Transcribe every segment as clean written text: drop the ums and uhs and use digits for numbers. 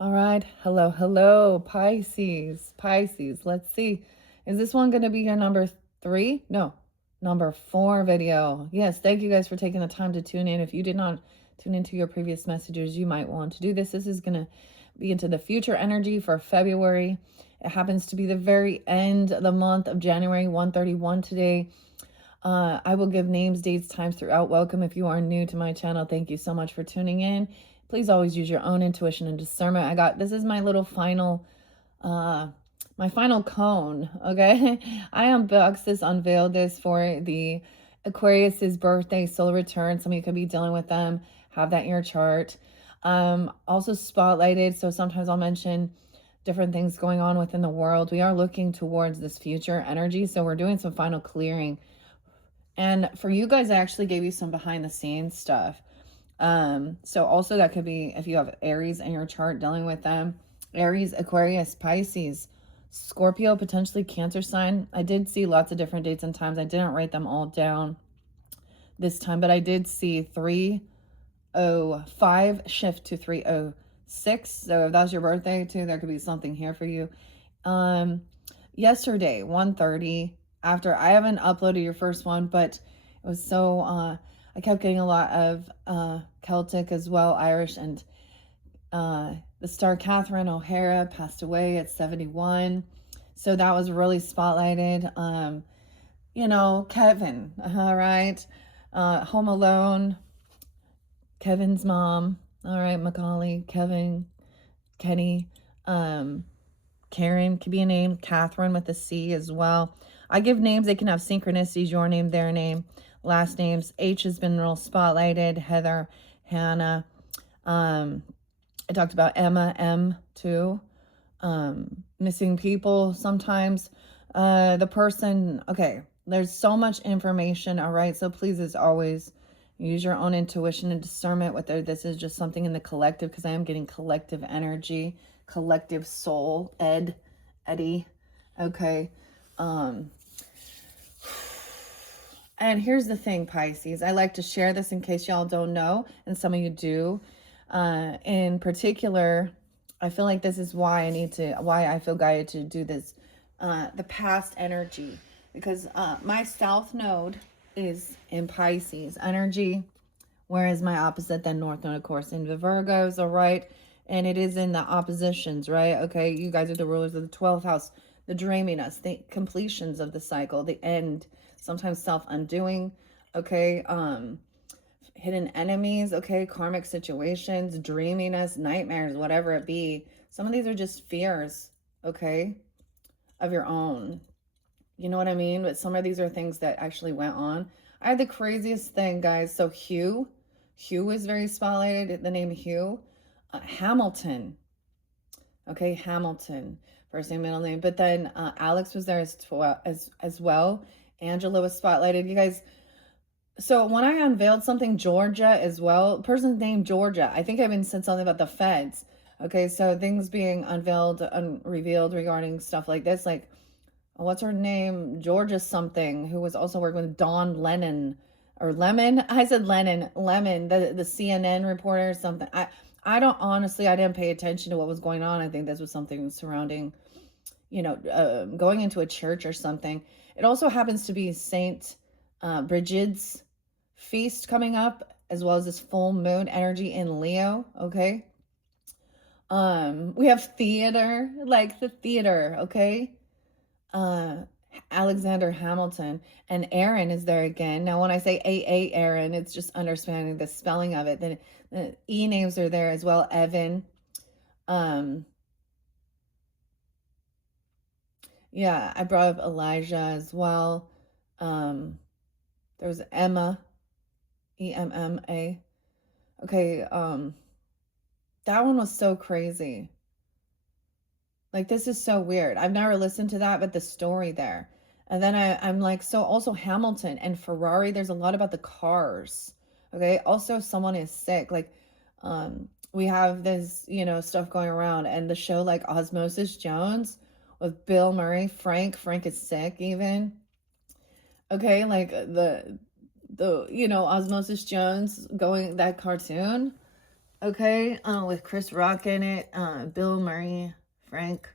All right. Hello, hello, Pisces. Pisces. Let's see. Is this one going to be your number three? No, number four video. Yes, thank you guys for taking the time to tune in. If you did not tune into your previous messages, you might want to do this. This is going to be into the future energy for February. It happens to be the very end of the month of January, 131 today. I will give names, dates, times throughout. Welcome if you are new to my channel. Thank you so much for tuning in. Please always use your own intuition and discernment. This is my little final, my final cone, okay? I unveiled this for the Aquarius's birthday, solar return. Some of you could be dealing with them, have that in your chart. Also spotlighted, so sometimes I'll mention different things going on within the world. We are looking towards this future energy, so we're doing some final clearing. And for you guys, I actually gave you some behind the scenes stuff. So also that could be if you have Aries in your chart dealing with them. Aries, Aquarius, Pisces, Scorpio, potentially Cancer sign. I did see lots of different dates and times. I didn't write them all down this time, but I did see 305 shift to 306. So if that's your birthday too, there could be something here for you. Yesterday, 1:30, after I haven't uploaded your first one, but it was so I kept getting a lot of Celtic as well, Irish, and the star Catherine O'Hara passed away at 71. So that was really spotlighted. Kevin, all right. Home Alone, Kevin's mom, all right, Macaulay, Kevin, Kenny, Karen could be a name, Catherine with a C as well. I give names, they can have synchronicities, your name, their name, last names. H has been real spotlighted, Heather, Hannah. I talked about Emma, M too. Missing people sometimes. The person, okay, there's so much information, all right? So please, as always, use your own intuition and discernment whether this is just something in the collective, because I am getting collective energy, collective soul, Eddie, okay? And here's the thing, Pisces. I like to share this in case y'all don't know, and some of you do. In particular, I feel like this is why I feel guided to do this. The past energy, because my South Node is in Pisces energy, whereas my opposite, then North Node, of course, in the Virgos, all right? And it is in the oppositions, right? Okay, you guys are the rulers of the 12th house, the dreaminess, the completions of the cycle, the end, sometimes self-undoing, okay? Hidden enemies, okay? Karmic situations, dreaminess, nightmares, whatever it be. Some of these are just fears, okay, of your own. You know what I mean? But some of these are things that actually went on. I had the craziest thing, guys. So Hugh is very spotlighted, the name Hugh. Hamilton. Okay, Hamilton, first name, middle name. But then Alex was there as well. Angela was spotlighted. You guys, so when I unveiled something, Georgia as well, person's name Georgia. I think I even said something about the feds. Okay, so things being unveiled, revealed regarding stuff like this, like, what's her name? Georgia something, who was also working with Don Lennon or Lemon. I said Lennon, Lemon, the CNN reporter or something. I don't, honestly, I didn't pay attention to what was going on. I think this was something surrounding, going into a church or something. It also happens to be Saint Brigid's feast coming up, as well as this full moon energy in Leo, okay? We have theater, like the theater, okay? Alexander Hamilton, and Aaron is there again. Now, when I say AA Aaron, it's just understanding the spelling of it. The E names are there as well. Evan. Yeah, I brought up Elijah as well. There was Emma, EMMA. Okay, that one was so crazy. Like, this is so weird. I've never listened to that, but the story there. And then I'm like, so also Hamilton and Ferrari, there's a lot about the cars. Okay. Also, someone is sick. Like, we have this, stuff going around, and the show like Osmosis Jones with Bill Murray, Frank is sick even. Okay. Like the Osmosis Jones, going, that cartoon. Okay, with Chris Rock in it, Bill Murray, Frank.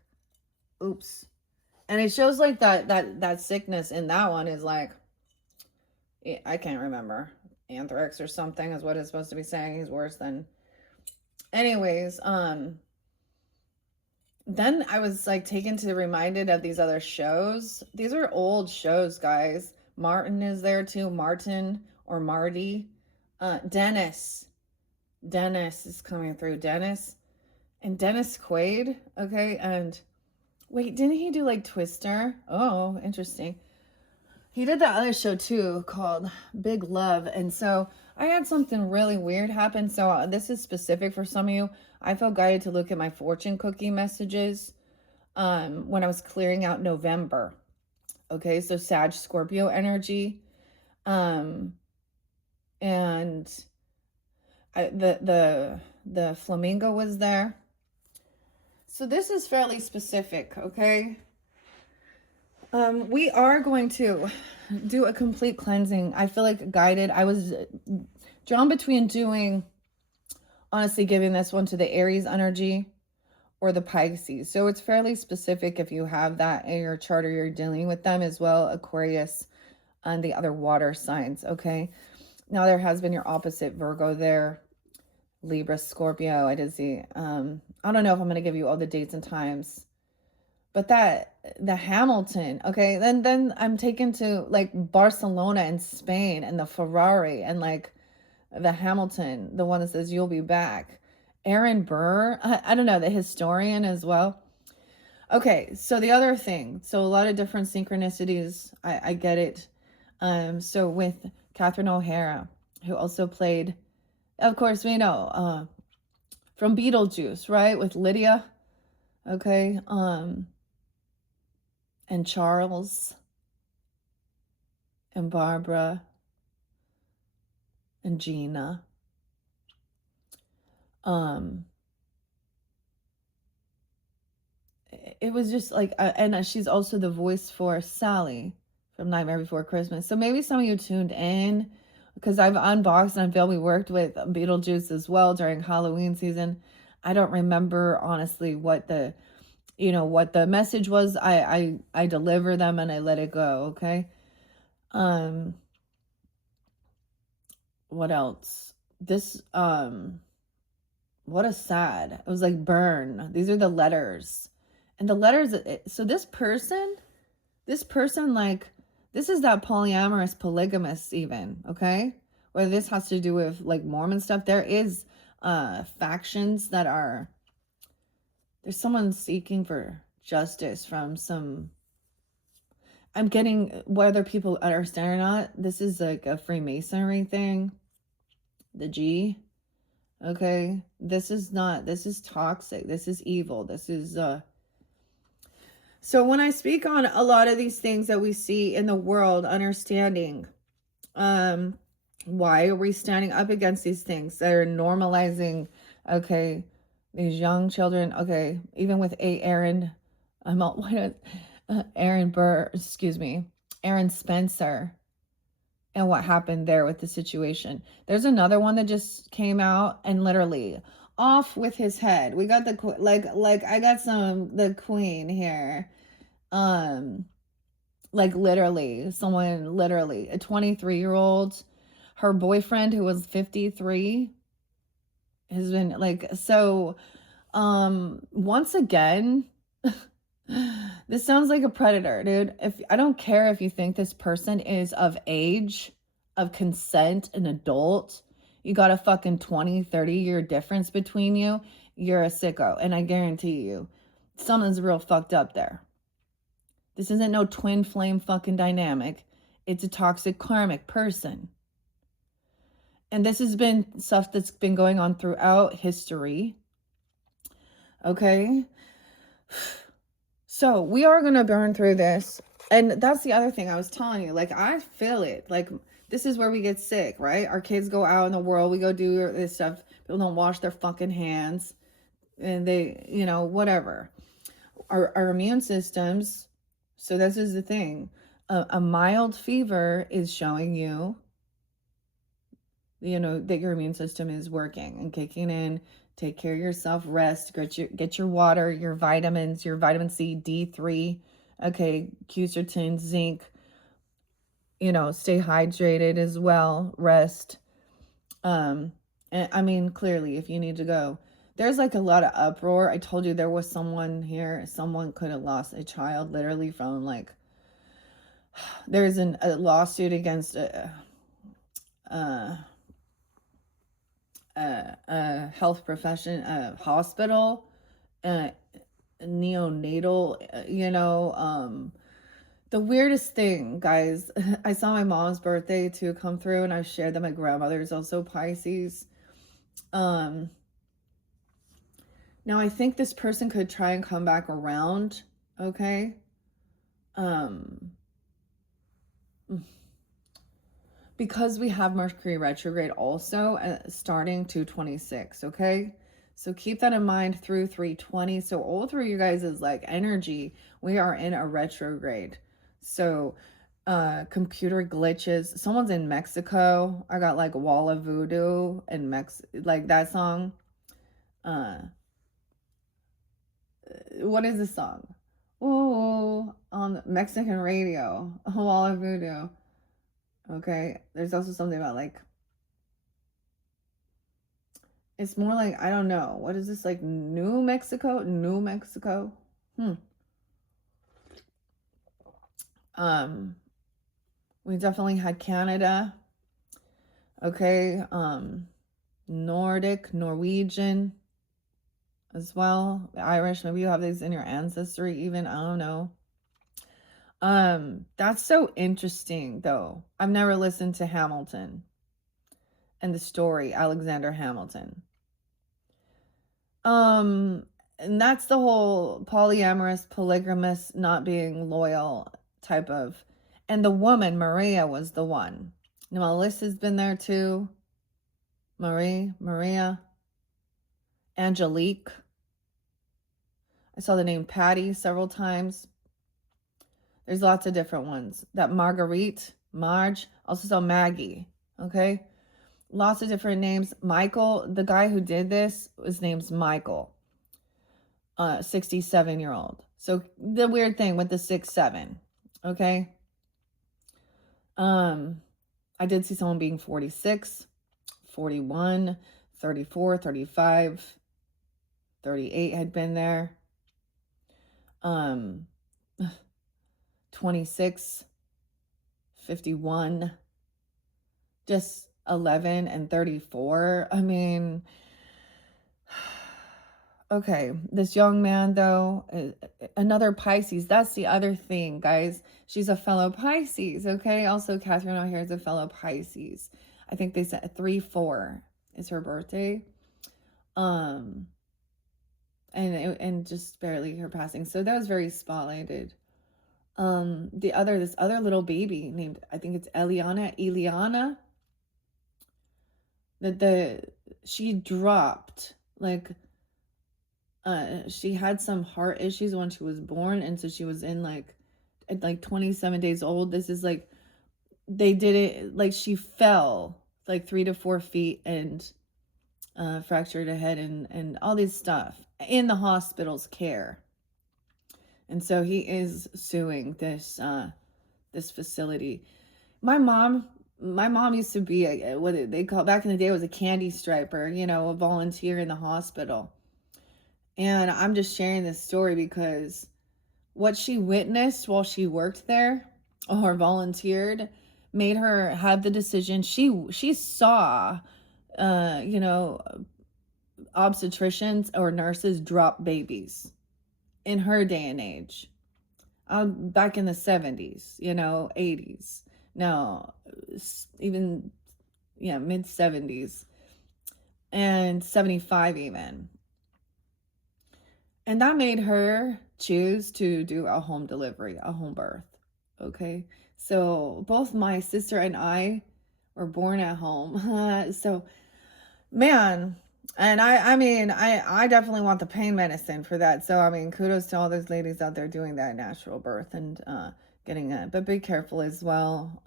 Oops. And it shows like that sickness in that one is like, I can't remember, anthrax or something is what it's supposed to be saying. He's worse than. Anyways, then I was like taken to reminded of these other shows. These are old shows, guys. Martin is there too. Martin or Marty. Dennis. Dennis is coming through. Dennis and Dennis Quaid. Okay, and wait, didn't he do like Twister? Oh, interesting. He did that other show too called Big Love. And so I had something really weird happen. So this is specific for some of you. I felt guided to look at my fortune cookie messages when I was clearing out November. Okay, so Sag Scorpio energy. And the flamingo was there. So this is fairly specific, okay? We are going to do a complete cleansing. I feel like guided. I was drawn between doing, honestly, giving this one to the Aries energy or the Pisces. So it's fairly specific if you have that in your chart or you're dealing with them as well, Aquarius and the other water signs, okay? Now there has been your opposite Virgo there, Libra, Scorpio. I did see, I don't know if I'm going to give you all the dates and times. But the Hamilton, okay, then I'm taken to like Barcelona and Spain and the Ferrari and like the Hamilton, the one that says you'll be back. Aaron Burr, I don't know, the historian as well. Okay, so the other thing, so a lot of different synchronicities, I get it. So with Catherine O'Hara, who also played, of course, we know, from Beetlejuice, right, with Lydia, okay, and Charles and Barbara and Gina. It was just like, and she's also the voice for Sally from Nightmare Before Christmas. So maybe some of you tuned in because I've unboxed and I feel we worked with Beetlejuice as well during Halloween season. I don't remember honestly what the message was. I deliver them and I let it go. Okay. What else? This, what a sad. It was like burn. These are the letters. And the letters, so this person, like, this is that polyamorous, polygamous even, okay? Whether this has to do with like Mormon stuff, there is factions that are, there's someone seeking for justice from some, I'm getting, whether people understand or not, this is like a Freemasonry thing. The G. Okay. This is toxic. This is evil. This is, so when I speak on a lot of these things that we see in the world, understanding, why are we standing up against these things that are normalizing, okay, these young children, okay, even with Aaron Burr, excuse me, Aaron Spencer, and what happened there with the situation. There's another one that just came out and literally off with his head. We got the like I got the queen here. Like literally someone, literally a 23-year-old, her boyfriend who was 53 has been like, so once again, this sounds like a predator, dude. If I don't care if you think this person is of age, of consent, an adult, you got a fucking 20-30 year difference between you, you're a sicko. And I guarantee you something's real fucked up there. This isn't no twin flame fucking dynamic. It's a toxic karmic person. And this has been stuff that's been going on throughout history. Okay. So we are going to burn through this. And that's the other thing I was telling you. Like, I feel it. Like, this is where we get sick, right? Our kids go out in the world. We go do this stuff. People don't wash their fucking hands. And they, whatever. Our immune systems. So this is the thing. A mild fever is showing you that your immune system is working and kicking in. Take care of yourself, rest, get your water, your vitamins, your vitamin C, D3, okay, quercetin, zinc, stay hydrated as well, rest. And I mean, clearly, if you need to go, there's like a lot of uproar. I told you there was someone here, someone could have lost a child literally from like, there's a lawsuit against uh, health profession, hospital, uh, neonatal, the weirdest thing, guys, I saw my mom's birthday too come through, and I shared that my grandmother is also Pisces. Now I think this person could try and come back around, okay? Because we have Mercury retrograde also starting 226, okay? So keep that in mind through 320. So all through you guys is like energy, we are in a retrograde. So computer glitches. Someone's in Mexico. I got like Wall of Voodoo and like that song. What is the song? Ooh, on Mexican radio. Wall of Voodoo. Okay, there's also something about like, it's more like, I don't know, what is this, like New Mexico? New Mexico? We definitely had Canada. Okay, Norwegian as well. Irish, maybe you have these in your ancestry even, I don't know. That's so interesting though. I've never listened to Hamilton and the story, Alexander Hamilton. And that's the whole polyamorous, polygamous, not being loyal type of. And the woman, Maria, was the one. Now, Melissa's been there too. Maria, Angelique. I saw the name Patty several times. There's lots of different ones. That Marguerite, Marge, also saw Maggie. Okay. Lots of different names. Michael, the guy who did this, his name's Michael. 67-year-old. So the weird thing with the 6'7", okay? I did see someone being 46, 41, 34, 35, 38 had been there. 26, 51, just 11 and 34. I mean, okay, this young man though, another Pisces. That's the other thing, guys. She's a fellow Pisces, okay? Also, Catherine O'Hare is a fellow Pisces. I think they said 3/4 is her birthday. And just barely her passing. So that was very spotlighted. This other little baby named, I think it's Eliana, she dropped, like, she had some heart issues when she was born, and so she was in like, at like 27 days old. This is like, they did it, like she fell like 3 to 4 feet and fractured a head and all this stuff in the hospital's care. And so he is suing this facility. My mom used to be what they call, back in the day, it was a candy striper, a volunteer in the hospital. And I'm just sharing this story because what she witnessed while she worked there or volunteered made her have the decision. She saw obstetricians or nurses drop babies in her day and age. Back in the 70s, 80s. No, even, mid 70s and 75 even. And that made her choose to do a home delivery, a home birth. Okay. So both my sister and I were born at home. So, man, and I definitely want the pain medicine for that. So, I mean, kudos to all those ladies out there doing that natural birth and getting it. But be careful as well.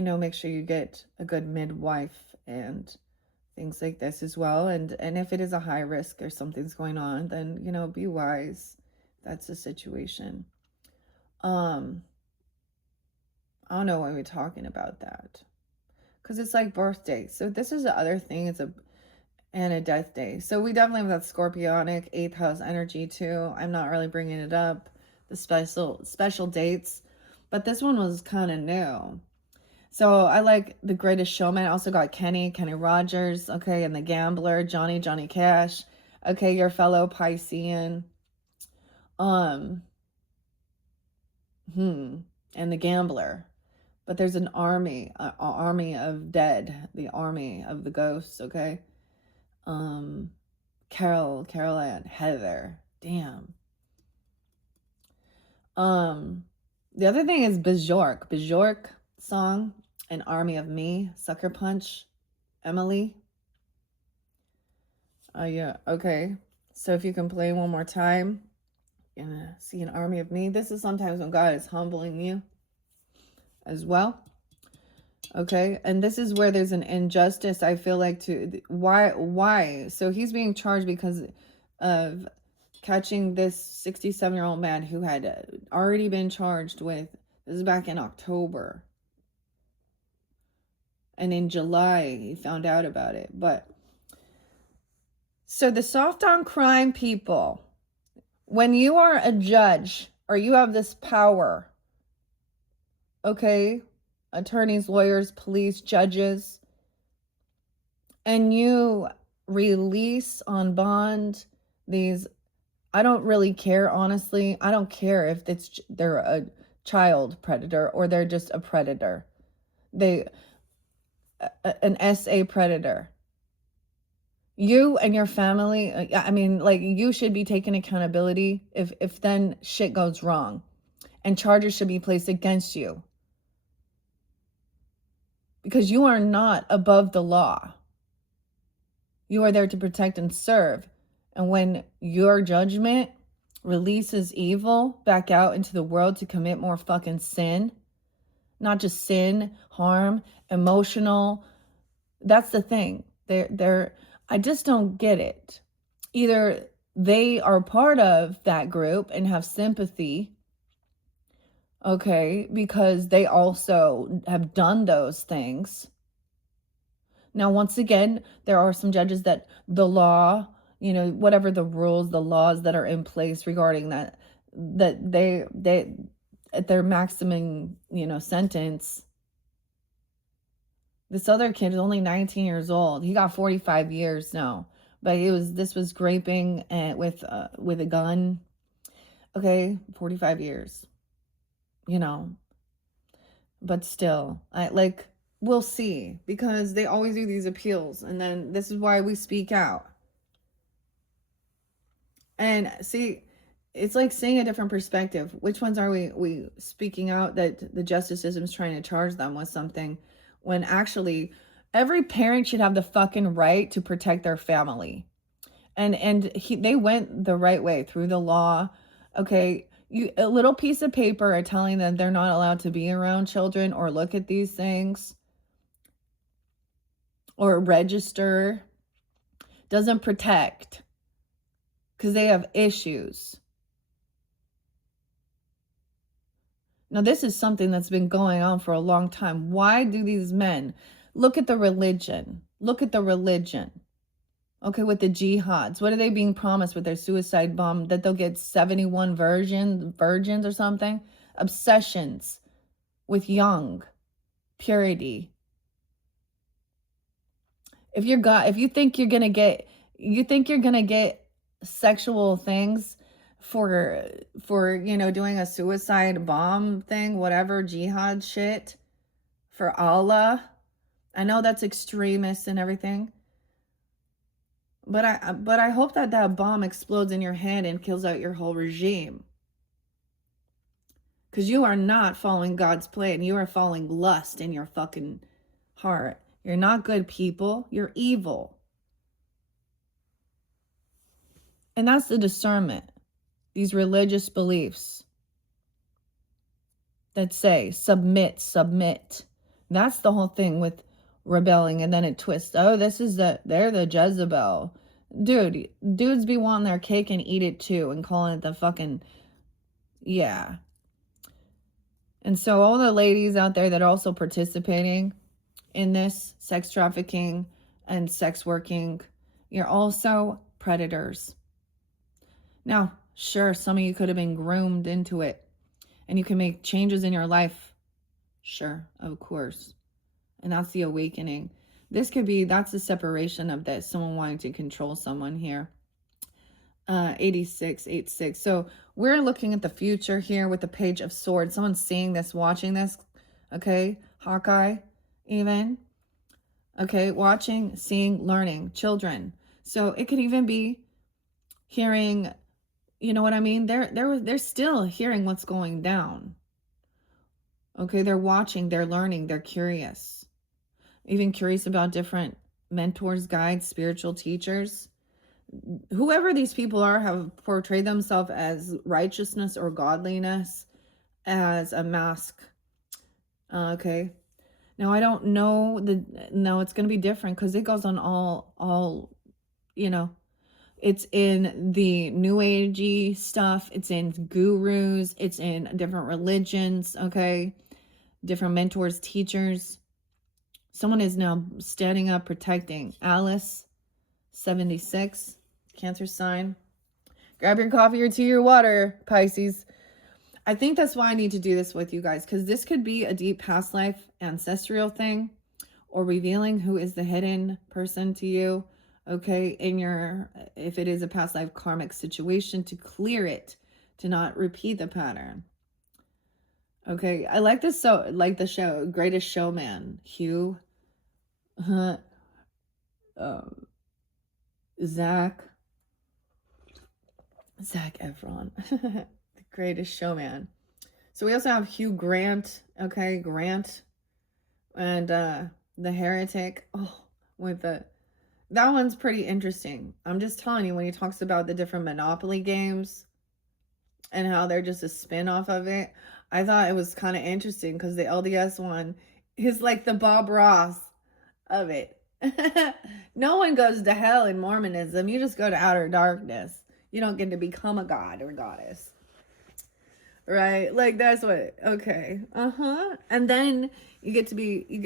make sure you get a good midwife and things like this as well. And if it is a high risk or something's going on, then, be wise. That's the situation. I don't know why we're talking about that. Because it's like birthday. So this is the other thing. And a death day. So we definitely have that Scorpionic 8th house energy too. I'm not really bringing it up, the special dates, but this one was kind of new. So I like The Greatest Showman. I also got Kenny Rogers, okay, and The Gambler, Johnny Cash, okay, your fellow Piscean, and The Gambler. But there's an army of dead, the army of the ghosts, okay? Carol Ann, Heather. Damn. The other thing is Bjork song, An Army of Me, Sucker Punch, Emily. Yeah, okay. So if you can play one more time, you're gonna see An Army of Me. This is sometimes when God is humbling you as well. Okay, and this is where there's an injustice, I feel like, why? So he's being charged because of catching this 67-year-old man who had already been charged with, this is back in October. And in July, he found out about it. But, so the soft on crime people, when you are a judge or you have this power, okay, attorneys, lawyers, police, judges, and you release on bond these, I don't really care, honestly. I don't care if they're a child predator or they're just a predator. An SA predator. You and your family, I mean, like, you should be taking accountability if then shit goes wrong. And charges should be placed against you. Because you are not above the law. You are there to protect and serve. And when your judgment releases evil back out into the world to commit more fucking sin, not just sin, harm, emotional, that's the thing. I just don't get it. Either they are part of that group and have sympathy, okay, because they also have done those things. Now, once again, there are some judges that the law, whatever the rules, the laws that are in place regarding that they at their maximum, sentence. This other kid is only 19 years old. He got 45 years now, but this was graping with a gun. Okay, 45 years. But still, we'll see, because they always do these appeals, and then this is why we speak out. And see, it's like seeing a different perspective. Which ones are we speaking out that the justice system is trying to charge them with something, when actually every parent should have the fucking right to protect their family. And they went the right way through the law. Okay, a little piece of paper are telling them they're not allowed to be around children or look at these things or register doesn't protect, because they have issues. Now, this is something that's been going on for a long time. Why do these men look at the religion? Look at the religion. Okay, with the jihads, what are they being promised with their suicide bomb? That they'll get 71 virgins or something? Obsessions with young purity. If you think you're gonna get sexual things for doing a suicide bomb thing, whatever, jihad shit for Allah, I know that's extremist and everything. But I hope that bomb explodes in your hand and kills out your whole regime. Because you are not following God's plan. You are following lust in your fucking heart. You're not good people. You're evil. And that's the discernment. These religious beliefs that say, submit. That's the whole thing with rebelling, and then it twists. Oh, they're the Jezebel. Dude, dudes be wanting their cake and eat it too and calling it the fucking, yeah. And so all the ladies out there that are also participating in this sex trafficking and sex working, you're also predators. Now, sure, some of you could have been groomed into it and you can make changes in your life. Sure, of course. And that's the awakening. That's the separation of this. Someone wanting to control someone here. 86. So we're looking at the future here with the Page of Swords. Someone's seeing this, watching this. Okay. Hawkeye, even. Okay. Watching, seeing, learning. Children. So it could even be hearing, you know what I mean? They're still hearing what's going down. Okay. They're watching, they're learning, they're curious. Even curious about different mentors, guides, spiritual teachers. Whoever these people are have portrayed themselves as righteousness or godliness as a mask. Okay. Now I don't know no, it's going to be different because it goes on all, you know, it's in the new agey stuff. It's in gurus. It's in different religions. Okay. Different mentors, teachers. Someone is now standing up, protecting. Alice, 76. Cancer sign. Grab your coffee or tea or water, Pisces. I think that's why I need to do this with you guys, because this could be a deep past life ancestral thing, or revealing who is the hidden person to you, okay, if it is a past life karmic situation, to clear it, to not repeat the pattern. Okay, I like this, so like the show Greatest Showman, Hugh, Zac Efron, The Greatest Showman. So we also have Hugh Grant, okay, Grant, and The Heretic. Oh, that one's pretty interesting. I'm just telling you, when he talks about the different Monopoly games and how they're just a spin-off of it, I thought it was kind of interesting because the LDS one is like the Bob Ross of it. No one goes to hell in Mormonism. You just go to outer darkness. You don't get to become a god or goddess. Right? Like that's what, okay. And then you get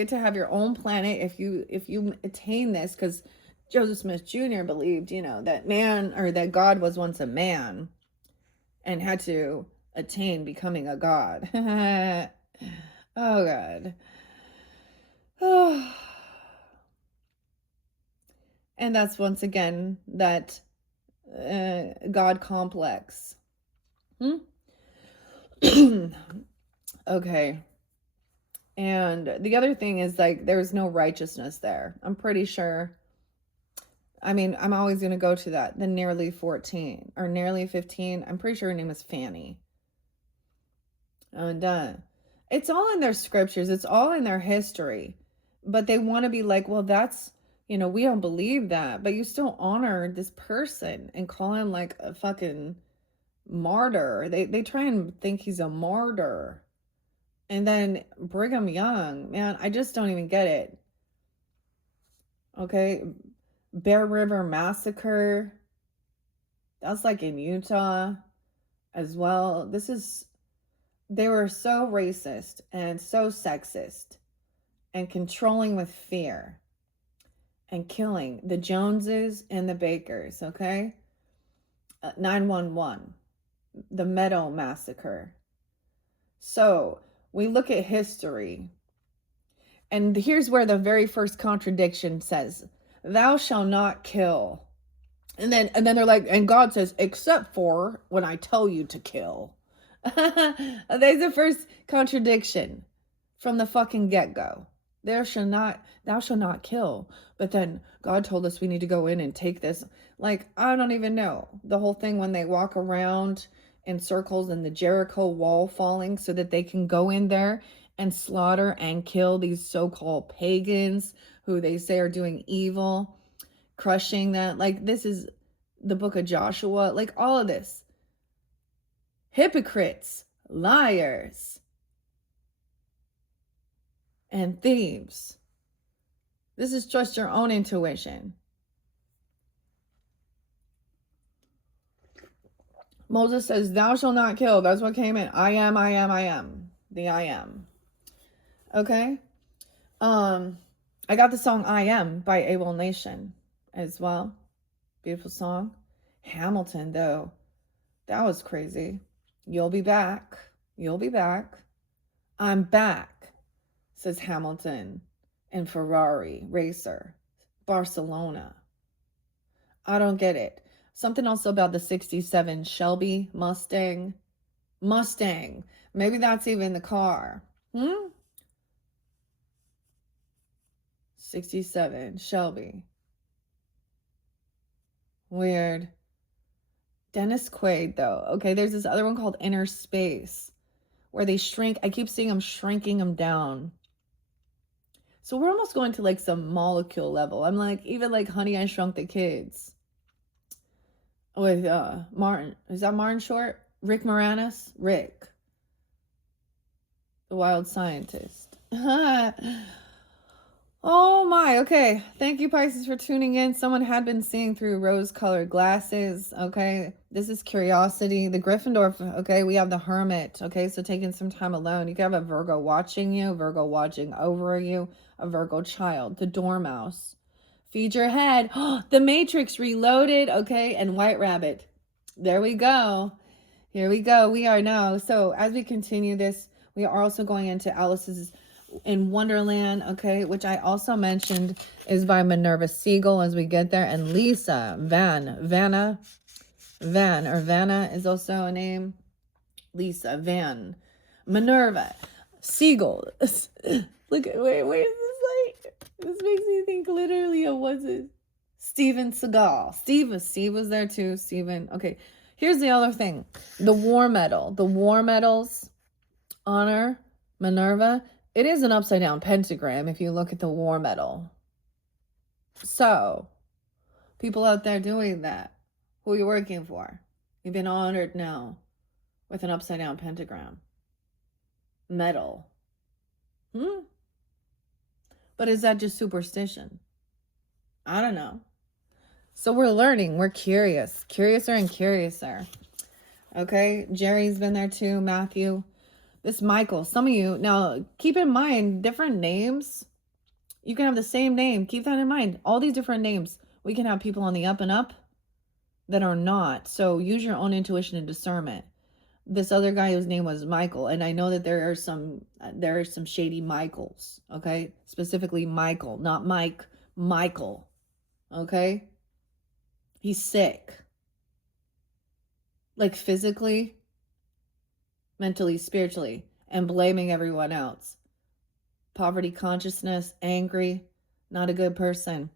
to have your own planet if you attain this, because Joseph Smith Jr. believed, that man, or that God was once a man and had to attain becoming a god. Oh God. Oh. And that's once again that God complex. Okay. And the other thing is, like, there's no righteousness there. I'm pretty sure. I mean, I'm always going to go to that. The nearly 14 or nearly 15. I'm pretty sure her name is Fanny. And it's all in their scriptures. It's all in their history. But they want to be like, well, that's, we don't believe that. But you still honor this person and call him like a fucking martyr. They try and think he's a martyr. And then Brigham Young, man, I just don't even get it. Okay. Bear River Massacre. That's like in Utah as well. They were so racist and so sexist and controlling with fear and killing the Joneses and the Bakers. Okay. 911. The Meadow Massacre. So we look at history, and here's where the very first contradiction says, "Thou shalt not kill." And then they're like, and God says, "Except for when I tell you to kill." There's the first contradiction from the fucking get-go. Thou shalt not kill. But then God told us we need to go in and take this. Like, I don't even know. The whole thing when they walk around in circles and the Jericho wall falling so that they can go in there and slaughter and kill these so-called pagans who they say are doing evil, crushing that. Like, this is the book of Joshua. Like, all of this. Hypocrites, liars. and thieves. This is trust your own intuition. Moses says, thou shalt not kill. That's what came in. I am, I am, I am. The I am. Okay? I got the song I Am by AWOL Nation as well. Beautiful song. Hamilton, though. That was crazy. You'll be back. You'll be back. I'm back, says Hamilton and Ferrari racer. Barcelona. I don't get it. Something also about the 67 Shelby Mustang. Mustang. Maybe that's even the car. 67 Shelby. Weird. Dennis Quaid, though. Okay, there's this other one called Inner Space, where they shrink. I keep seeing them shrinking them down. So we're almost going to like some molecule level. I'm like, even like Honey, I Shrunk the Kids. With Martin. Is that Martin Short? Rick Moranis? Rick. The Wild Scientist. Oh my, okay. Thank you, Pisces, for tuning in. Someone had been seeing through rose-colored glasses, okay? This is curiosity. The Gryffindor, okay? We have the Hermit, okay? So taking some time alone. You can have a Virgo watching you, Virgo watching over you, a Virgo child, the Dormouse. Feed your head. The Matrix Reloaded, okay? And White Rabbit. There we go. Here we go. We are now. So as we continue this, we are also going into Alice's in Wonderland, okay, which I also mentioned is by Minerva Siegel as we get there, and Lisa Vanna is also a name. Lisa Van Minerva Siegel. Look at where is this like? This makes me think literally of what's it? Steven Seagal. Steve was there too. Steven. Okay, here's the other thing. The War Medal. The War Medals honor Minerva. It is an upside down pentagram if you look at the War Medal. So, people out there doing that, who are you working for? You've been honored now with an upside down pentagram. Medal. But is that just superstition? I don't know. So we're learning. We're curious. Curiouser and curiouser. Okay? Jerry's been there too. Matthew. This Michael, some of you, now keep in mind, different names, you can have the same name. Keep that in mind. All these different names. We can have people on the up and up that are not. So use your own intuition and discernment. This other guy whose name was Michael, and I know that there are some shady Michaels, okay? Specifically Michael, not Mike, Michael, okay? He's sick. Like physically, mentally, spiritually, and blaming everyone else. Poverty consciousness, angry, not a good person.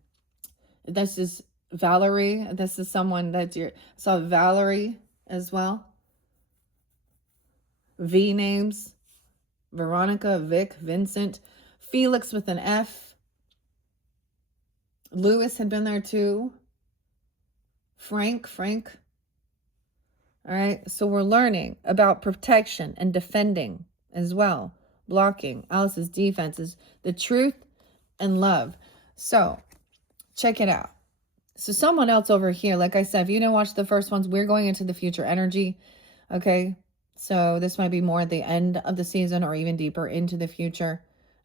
This is Valerie. This is someone that you saw. Valerie as well. V names. Veronica, Vic, Vincent. Felix with an F. Lewis had been there too. Frank. All right, so we're learning about protection and defending as well. Blocking, Alice's defenses, the truth and love. So check it out. So someone else over here, like I said, if you didn't watch the first ones, we're going into the future energy. Okay, so this might be more at the end of the season or even deeper into the future.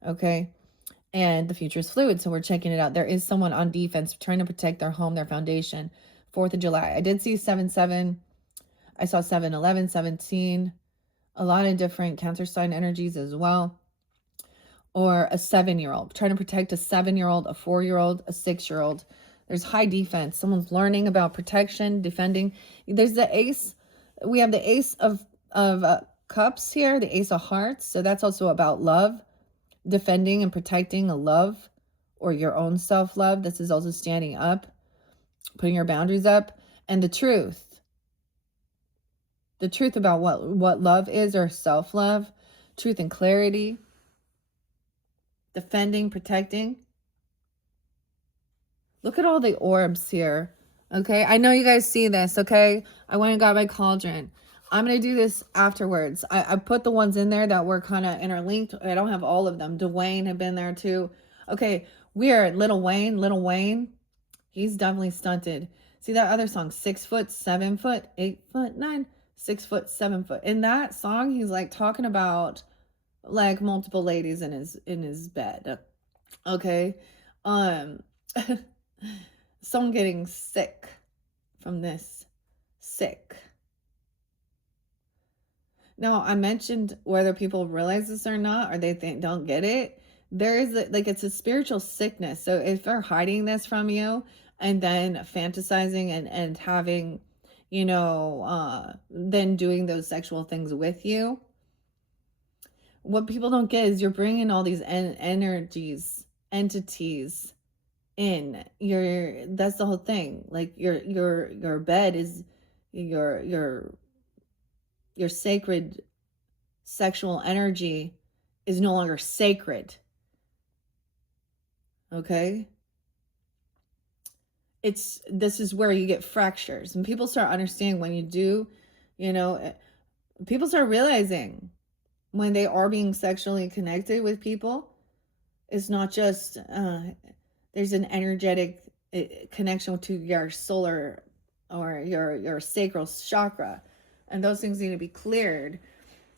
Okay, and the future is fluid, so we're checking it out. There is someone on defense trying to protect their home, their foundation. 4th of July. I did see 7-7. I saw 7-11, 17, a lot of different Cancer sign energies as well. Or a 7-year-old, trying to protect a 7-year-old, a 4-year-old, a 6-year-old. There's high defense. Someone's learning about protection, defending. There's the ace. We have the ace of cups here, the ace of hearts. So that's also about love, defending and protecting a love or your own self-love. This is also standing up, putting your boundaries up, and the truth. The truth about what love is or self-love, truth and clarity, defending, protecting. Look at all the orbs here, okay? I know you guys see this, okay? I went and got my cauldron. I'm going to do this afterwards. I put the ones in there that were kind of interlinked. I don't have all of them. Dwayne had been there too. Okay, weird. Little Wayne. He's definitely stunted. See that other song, 6 foot, 7 foot, 8 foot, 9, 6 foot, 7 foot. In that song, he's like talking about like multiple ladies in his bed. Okay. Um so I'm getting sick from this. Sick. Now, I mentioned whether people realize this or not, or they don't get it. There is like it's a spiritual sickness. So if they're hiding this from you and then fantasizing and having, then doing those sexual things with you, what people don't get is you're bringing all these entities in that's the whole thing. Like your bed is your sacred sexual energy is no longer sacred. Okay? This is where you get fractures, and people start understanding when you do, people start realizing when they are being sexually connected with people, it's not just there's an energetic connection to your solar or your sacral chakra, and those things need to be cleared.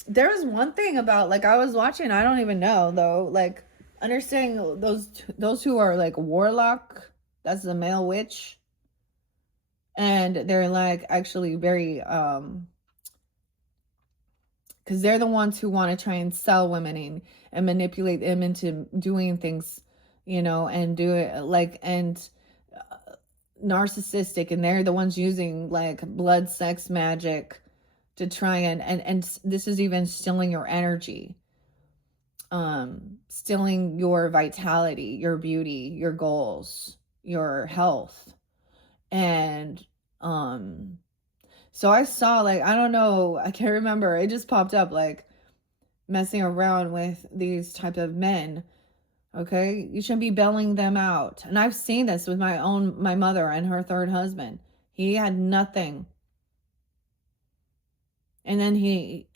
There's one thing about, like, I was watching, I don't even know though, like, understanding those who are like warlock, that's the male witch, and they're like actually very because they're the ones who want to try and sell women and manipulate them into doing things, and do it like, and narcissistic, and they're the ones using like blood sex magic to try and this is even stealing your energy, stealing your vitality, your beauty, your goals, your health. And so I saw, like, I don't know, I can't remember, it just popped up, like, messing around with these type of men. Okay, you shouldn't be bailing them out. And I've seen this with my mother and her third husband. He had nothing, and then he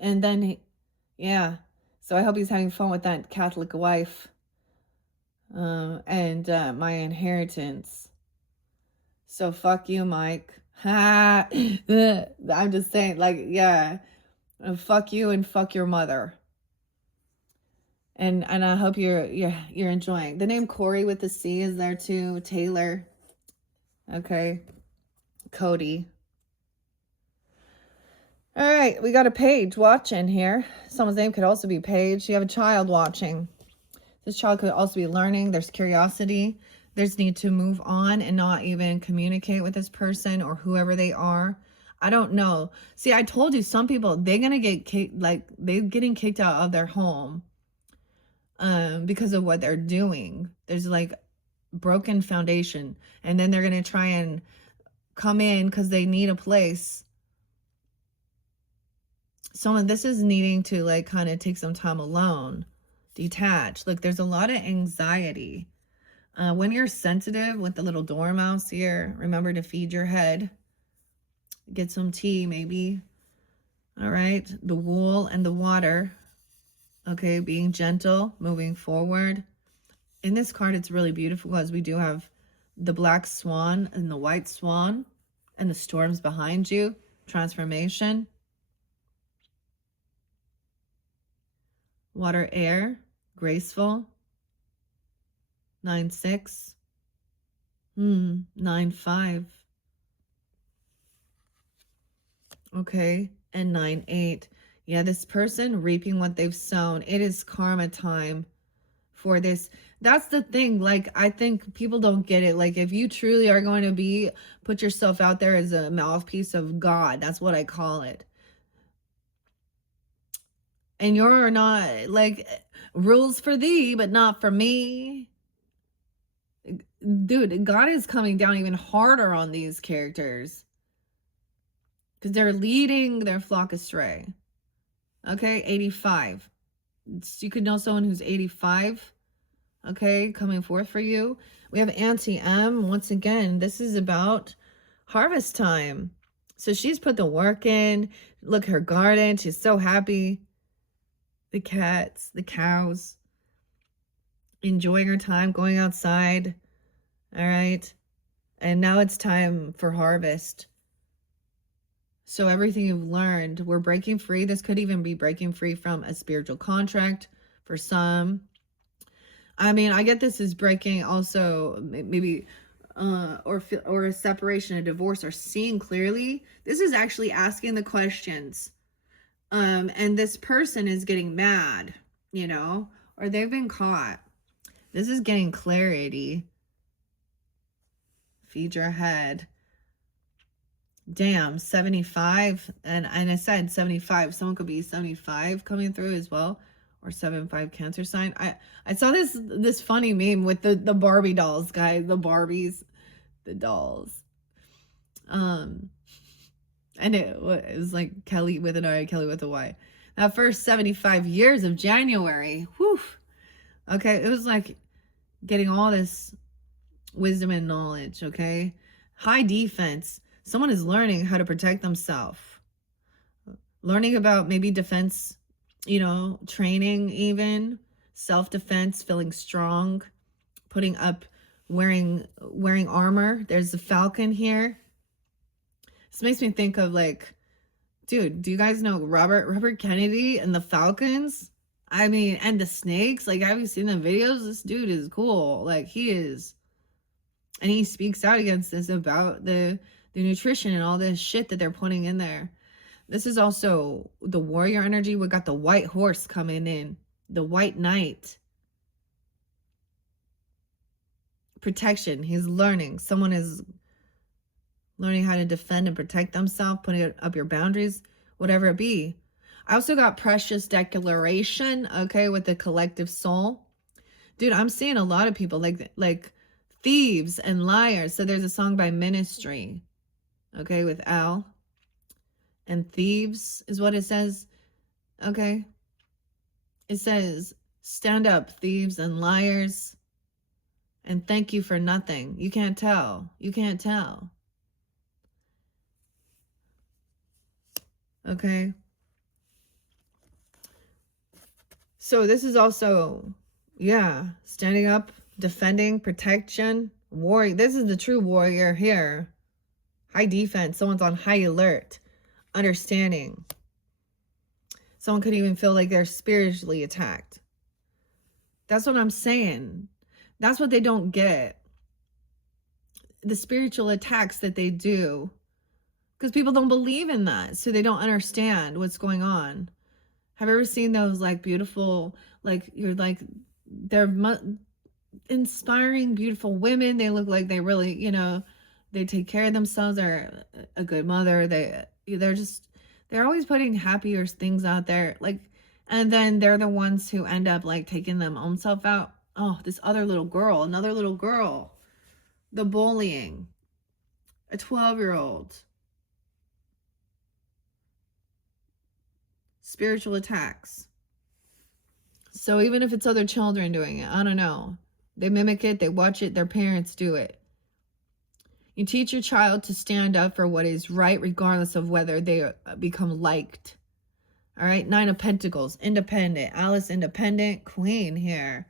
yeah. So I hope he's having fun with that Catholic wife, and my inheritance. So fuck you, Mike. Ha! I'm just saying, like, yeah, fuck you and fuck your mother. And I hope you're enjoying. The name Corey with the C is there too. Taylor. Okay. Cody. All right, we got a Paige watching here. Someone's name could also be Paige. You have a child watching. This child could also be learning. There's curiosity. There's need to move on and not even communicate with this person or whoever they are. I don't know. See, I told you, some people, they're going to get kicked, like they're getting kicked out of their home because of what they're doing. There's like broken foundation, and then they're going to try and come in because they need a place. So this is needing to like kind of take some time alone, detach. Look, there's a lot of anxiety. When you're sensitive with the little dormouse here, remember to feed your head. Get some tea, maybe. All right. The wool and the water. Okay. Being gentle, moving forward. In this card, it's really beautiful because we do have the black swan and the white swan and the storms behind you. Transformation. Water, air, graceful. 9-6. 9-5. Okay, and 9-8. Yeah, this person reaping what they've sown. It is karma time for this. That's the thing. Like, I think people don't get it. Like, if you truly are going to put yourself out there as a mouthpiece of God, that's what I call it. And you're not like, rules for thee, but not for me. Dude, God is coming down even harder on these characters because they're leading their flock astray. Okay, 85. You could know someone who's 85. Okay, coming forth for you. We have Auntie M. Once again, this is about harvest time. So she's put the work in. Look, her garden. She's so happy. The cats, the cows, enjoying her time, going outside. All right. And now it's time for harvest. So everything you've learned, we're breaking free. This could even be breaking free from a spiritual contract for some. I mean, I get this is breaking also maybe or a separation, a divorce, or seeing clearly. This is actually asking the questions. And this person is getting mad, you know, or they've been caught. This is getting clarity. Feed your head. Damn, 75. And I said 75. Someone could be 75 coming through as well. Or 7-5 Cancer sign. I saw this funny meme with the Barbie dolls, guys. The Barbies. The dolls. And it was like Kelly with an I, Kelly with a Y. That first 75 years of January. Whew. Okay, it was like getting all this wisdom and knowledge, okay? High defense. Someone is learning how to protect themselves. Learning about maybe defense, you know, training even. Self-defense, feeling strong. Putting up, wearing armor. There's the falcon here. This makes me think of like, dude, do you guys know Robert Kennedy and the Falcons? I mean, and the snakes. Like, have you seen the videos? This dude is cool. Like, he is. And he speaks out against this about the nutrition and all this shit that they're putting in there. This is also the warrior energy. We got the white horse coming in. The white knight. Protection. He's learning. Someone is learning how to defend and protect themselves, putting up your boundaries, whatever it be. I also got precious declaration, okay, with the collective soul. Dude, I'm seeing a lot of people like thieves and liars. So there's a song by Ministry, okay, with Al. And thieves is what it says, okay? It says, stand up, thieves and liars, and thank you for nothing. You can't tell. You can't tell. Okay. So this is also, yeah, standing up, defending, protection, warrior. This is the true warrior here. High defense. Someone's on high alert. Understanding. Someone could even feel like they're spiritually attacked. That's what I'm saying. That's what they don't get. The spiritual attacks that they do. Because people don't believe in that. So they don't understand what's going on. Have you ever seen those like beautiful, like you're like, they're inspiring, beautiful women. They look like they really, you know, they take care of themselves. They're a good mother. They're always putting happier things out there. Like, and then they're the ones who end up like taking them own self out. Oh, this other little girl, another little girl, the bullying, a 12-year-old. Spiritual attacks. So even if it's other children doing it, I don't know. They mimic it, they watch it, their parents do it. You teach your child to stand up for what is right, regardless of whether they become liked. All right, 9 of Pentacles, independent. Alice, independent, queen here.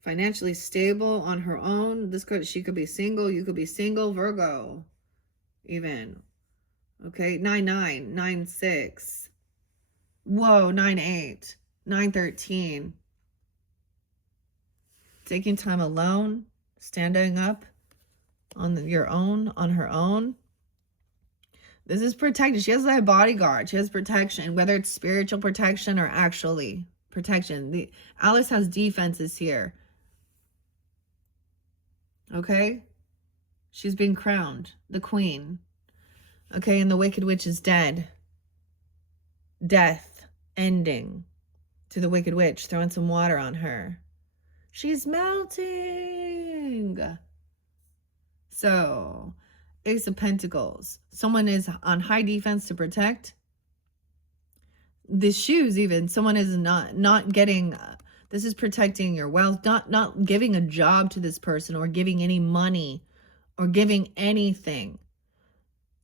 Financially stable on her own. She could be single, you could be single, Virgo, even. Okay, 9-9, 9-6. Whoa, 9-8, 9-13. Taking time alone, standing up on your own, on her own. This is protected. She has a bodyguard. She has protection, whether it's spiritual protection or actually protection. Alice has defenses here. Okay? She's being crowned, the queen. Okay, and the Wicked Witch is dead. Death. Ending to the Wicked Witch, throwing some water on her. She's melting. So, Ace of Pentacles. Someone is on high defense to protect. The shoes even. Someone is not getting, this is protecting your wealth. Not giving a job to this person or giving any money or giving anything.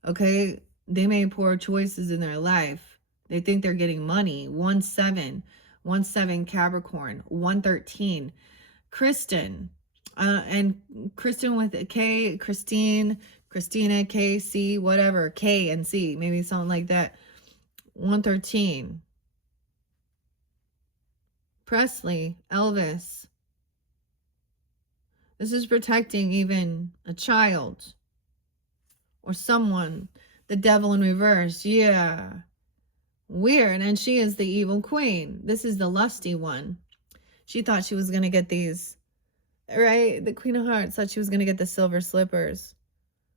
Okay, they made poor choices in their life. They think they're getting money. 1-7, 1-7 Capricorn, 1-13. Kristen, and Kristen with a K, Christine, Christina, K, C, whatever, K and C, maybe something like that. 1-13. Presley, Elvis. This is protecting even a child or someone. The devil in reverse. Yeah. Weird. And she is the evil queen. This is the lusty one. She thought she was going to get these, right? The Queen of Hearts thought she was going to get the silver slippers.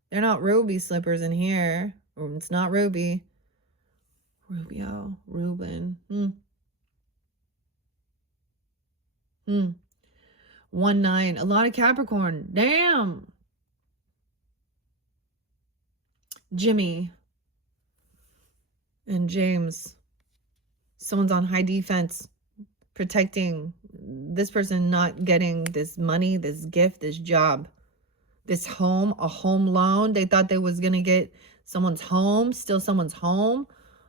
They're not ruby slippers in here. It's not ruby. Rubio. Ruben. 1-9. A lot of Capricorn. Damn. Jimmy and James. Someone's on high defense, protecting this person not getting this money, this gift, this job, this home, a home loan. They thought they was going to get someone's home, steal someone's home,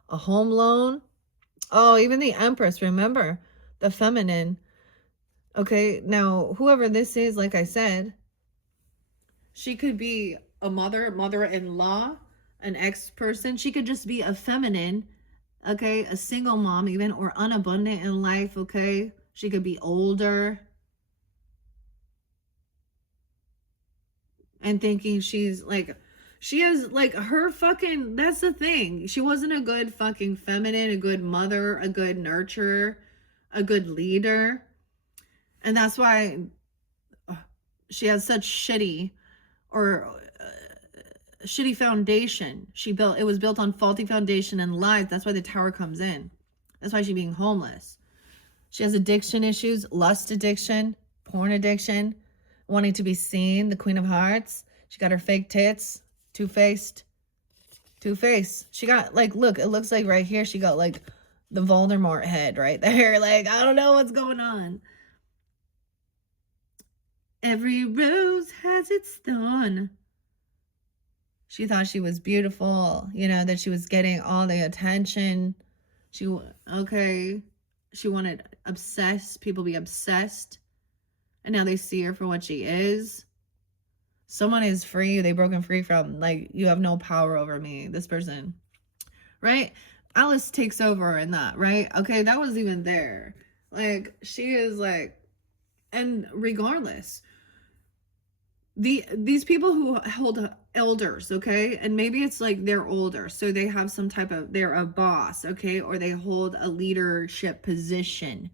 a home loan. Oh, even the Empress, remember, the feminine. Okay, now, whoever this is, like I said, she could be a mother-in-law, an ex-person. She could just be a feminine, okay, a single mom even, or unabundant in life, okay? She could be older and thinking she's like, she has like her fucking, that's the thing. She wasn't a good fucking feminine, a good mother, a good nurturer, a good leader. And that's why she has such shitty foundation. It was built on faulty foundation and lies. That's why the Tower comes in. That's why she's being homeless. She has addiction issues, lust addiction, porn addiction, wanting to be seen, the Queen of Hearts. She got her fake tits, two-faced. She got, like, look, it looks like right here she got, like, the Voldemort head right there. Like, I don't know what's going on. Every rose has its thorn. She thought she was beautiful, you know, that she was getting all the attention. She wanted people be obsessed. And now they see her for what she is. Someone is free. They broken free from, like, you have no power over me, this person. Right? Alice takes over in that, right? Okay, that was even there. Like, she is like, and regardless, these people who hold elders, okay, and maybe it's like they're older, so they have some type of, they're a boss, okay, or they hold a leadership position,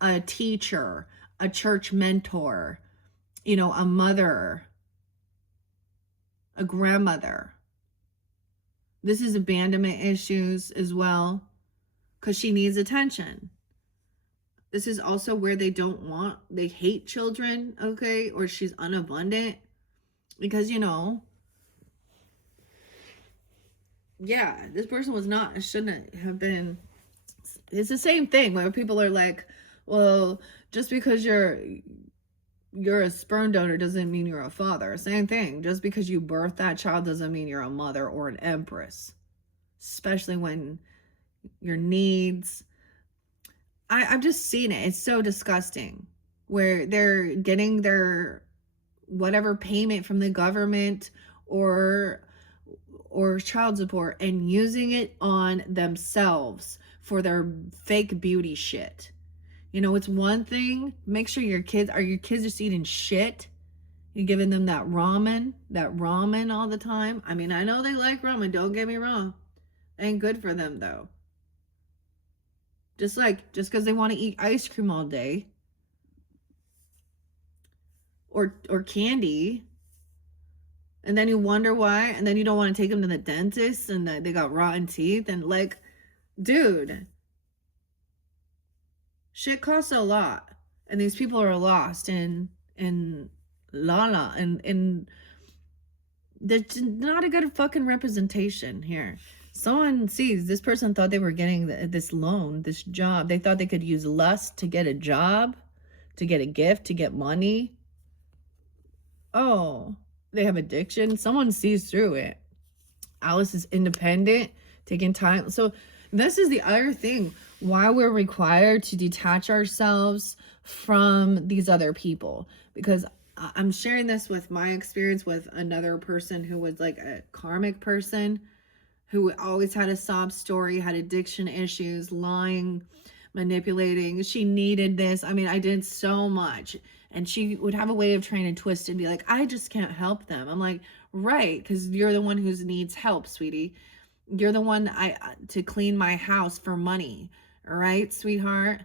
a teacher, a church mentor, you know, a mother, a grandmother. This is abandonment issues as well, because she needs attention. This is also where they hate children, okay? Or she's unabundant. Because, you know, yeah, this person shouldn't have been. It's the same thing where people are like, well, just because you're a sperm donor doesn't mean you're a father. Same thing. Just because you birth that child doesn't mean you're a mother or an empress. Especially when your needs... I've just seen it. It's so disgusting where they're getting their whatever payment from the government or child support and using it on themselves for their fake beauty shit. You know, it's one thing. Make sure your kids just eating shit? You're giving them that ramen all the time. I mean, I know they like ramen. Don't get me wrong. Ain't good for them though. Just because they want to eat ice cream all day or candy, and then you wonder why, and then you don't want to take them to the dentist and they got rotten teeth, and like, dude, shit costs a lot, and these people are lost in la and there's not a good fucking representation here. Someone sees this person thought they were getting this loan, this job. They thought they could use lust to get a job, to get a gift, to get money. Oh, they have addiction. Someone sees through it. Alice is independent, taking time. So this is the other thing, why we're required to detach ourselves from these other people. Because I'm sharing this with my experience with another person who was like a karmic person who always had a sob story, had addiction issues, lying, manipulating. She needed this. I mean, I did so much. And she would have a way of trying to twist and be like, I just can't help them. I'm like, right, because you're the one who needs help, sweetie. You're the one to clean my house for money. All right, sweetheart.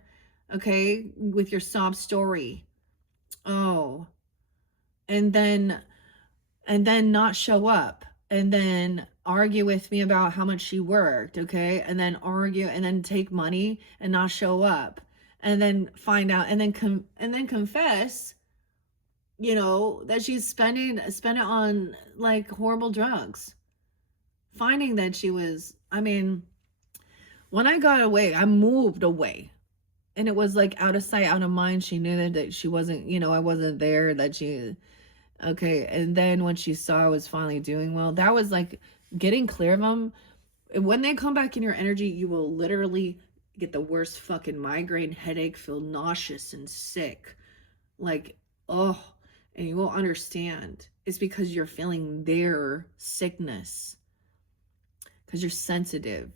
Okay, with your sob story. Oh, and then not show up, and then argue with me about how much she worked, okay, and then argue, and then take money and not show up, and then find out, and then confess, you know, that she's spent it on like horrible drugs, finding that she was, I mean, when I got away, I moved away. And it was like out of sight, out of mind. She knew that she wasn't, you know, I wasn't there, that she, okay. And then when she saw I was finally doing well, that was like getting clear of them. When they come back in your energy, you will literally get the worst fucking migraine headache, feel nauseous and sick. Like, oh, and you will understand. It's because you're feeling their sickness. Because you're sensitive.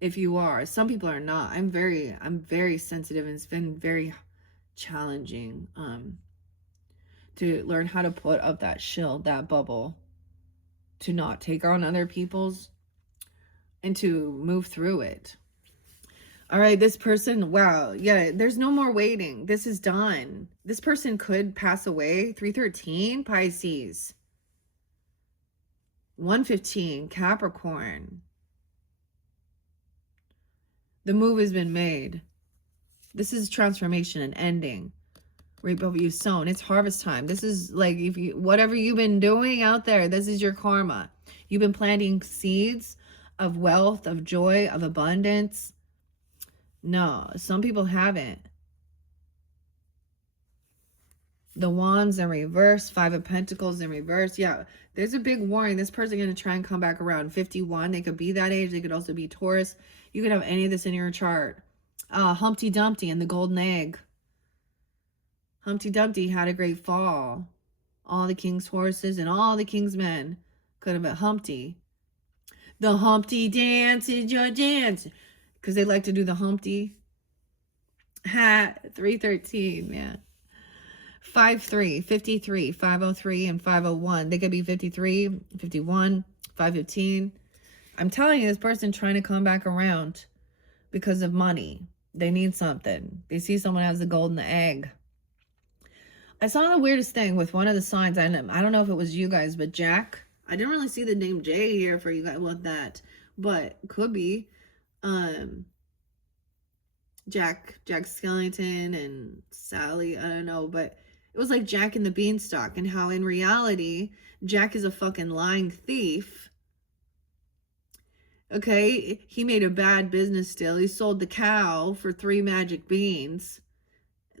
If you are, some people are not. I'm very sensitive, and it's been very challenging to learn how to put up that shield, that bubble, to not take on other people's, and to move through it. All right, this person, wow, yeah, there's no more waiting. This is done. This person could pass away. 313 Pisces, 115 Capricorn. The move has been made. This is transformation and ending. Reap what you've sown. It's harvest time. This is like, if you, whatever you've been doing out there, this is your karma. You've been planting seeds of wealth, of joy, of abundance. No, some people haven't. The Wands in reverse, Five of Pentacles in reverse. Yeah, there's a big warning. This person going to try and come back around. 51. They could be that age. They could also be Taurus. You could have any of this in your chart. Humpty Dumpty and the golden egg. Humpty Dumpty had a great fall. All the king's horses and all the king's men could have been Humpty. The Humpty dance is your dance. Because they like to do the Humpty. Ha, 313, yeah. 53, 53, 503, and 501. They could be 53, 51, 515. I'm telling you, this person trying to come back around because of money. They need something. They see someone has the golden egg. I saw the weirdest thing with one of the signs. I don't know if it was you guys, but Jack. I didn't really see the name Jay here for you guys with that, but could be. Jack Skellington and Sally. I don't know, but it was like Jack and the Beanstalk, and how in reality Jack is a fucking lying thief. Okay, he made a bad business deal. He sold the cow for 3 magic beans.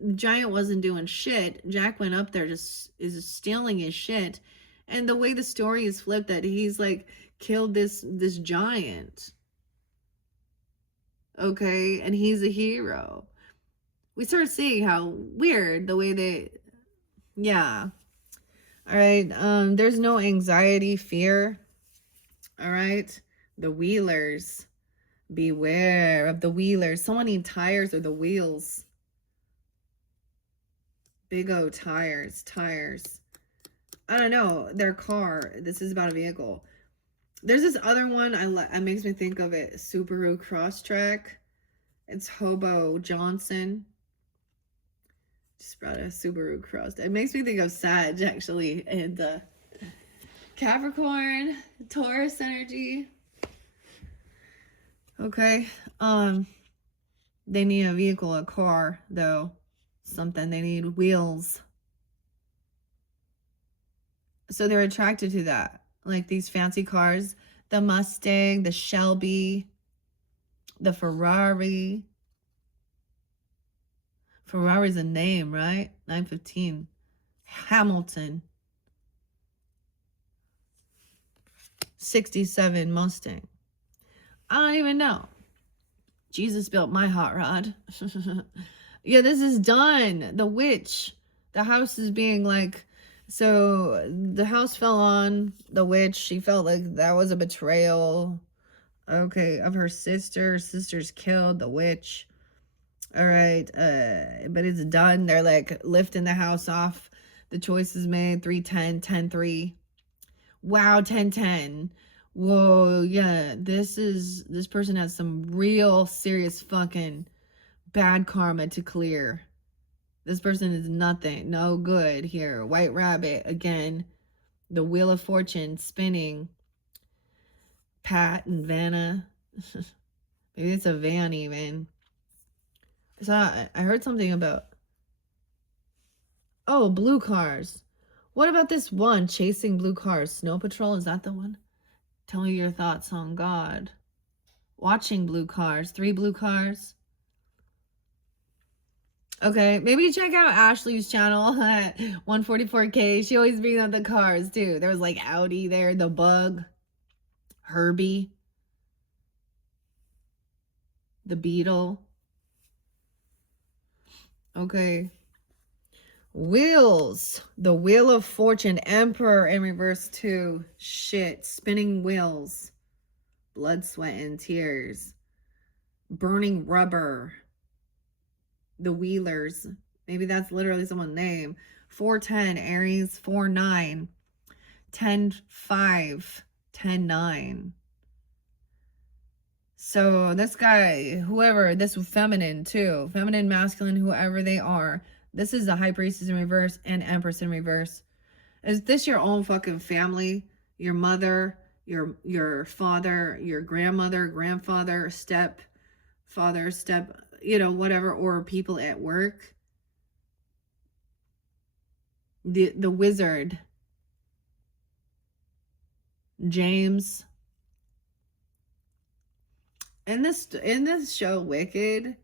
The giant wasn't doing shit. Jack went up there, just is stealing his shit. And the way the story is flipped, that he's like killed this giant. Okay, and he's a hero. We start seeing how weird the way they, yeah. All right, there's no anxiety, fear. All right, the wheelers. Beware of the wheelers. Someone need tires or the wheels. Big O tires. I don't know. Their car. This is about a vehicle. There's this other one. It makes me think of it. Subaru Crosstrek. It's Hobo Johnson. Just brought a Subaru Cross. It makes me think of Sag, actually. And Capricorn. Taurus energy. Okay. They need a vehicle, a car, though. Something. They need wheels. So they're attracted to that. Like these fancy cars. The Mustang, the Shelby, the Ferrari. Ferrari's a name, right? 915. Hamilton. 67 Mustang. I don't even know. Jesus built my hot rod. Yeah, this is done. The witch. The house is being like, so the house fell on the witch. She felt like that was a betrayal. Okay, of her sister. Sister's killed the witch. All right, but it's done. They're like lifting the house off. The choice is made. 310, 10-3. Wow, 10-10. Whoa, yeah. This person has some real serious fucking bad karma to clear. This person is nothing, no good here. White rabbit again. The wheel of fortune spinning. Pat and Vanna. Maybe it's a van even. So I heard something about, oh, blue cars. What about this one, chasing blue cars? Snow Patrol, is that the one? Tell me your thoughts on God. Watching blue cars, 3 blue cars. Okay, maybe check out Ashley's channel at 144K. She always brings up the cars too. There was like Audi there, the Bug, Herbie, the Beetle. Okay. Wheels. The Wheel of Fortune. Emperor in reverse too. Shit. Spinning wheels. Blood, sweat, and tears. Burning rubber. The Wheelers. Maybe that's literally someone's name. 410. Aries. 49. 10-5. 10-9. So this guy, whoever, this feminine too. Feminine, masculine, whoever they are. This is the High Priestess in reverse and Empress in reverse. Is this your own fucking family? Your mother, your father, your grandmother, grandfather, step, whatever, or people at work? The wizard. James. In this show, Wicked,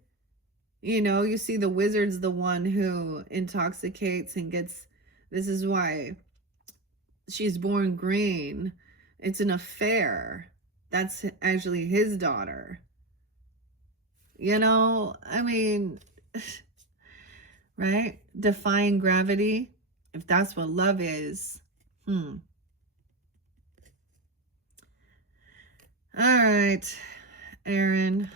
you see the wizard's the one who intoxicates and gets, this is why she's born green. It's an affair. That's actually his daughter. I mean, right? Defying gravity. If that's what love is. All right, Aaron.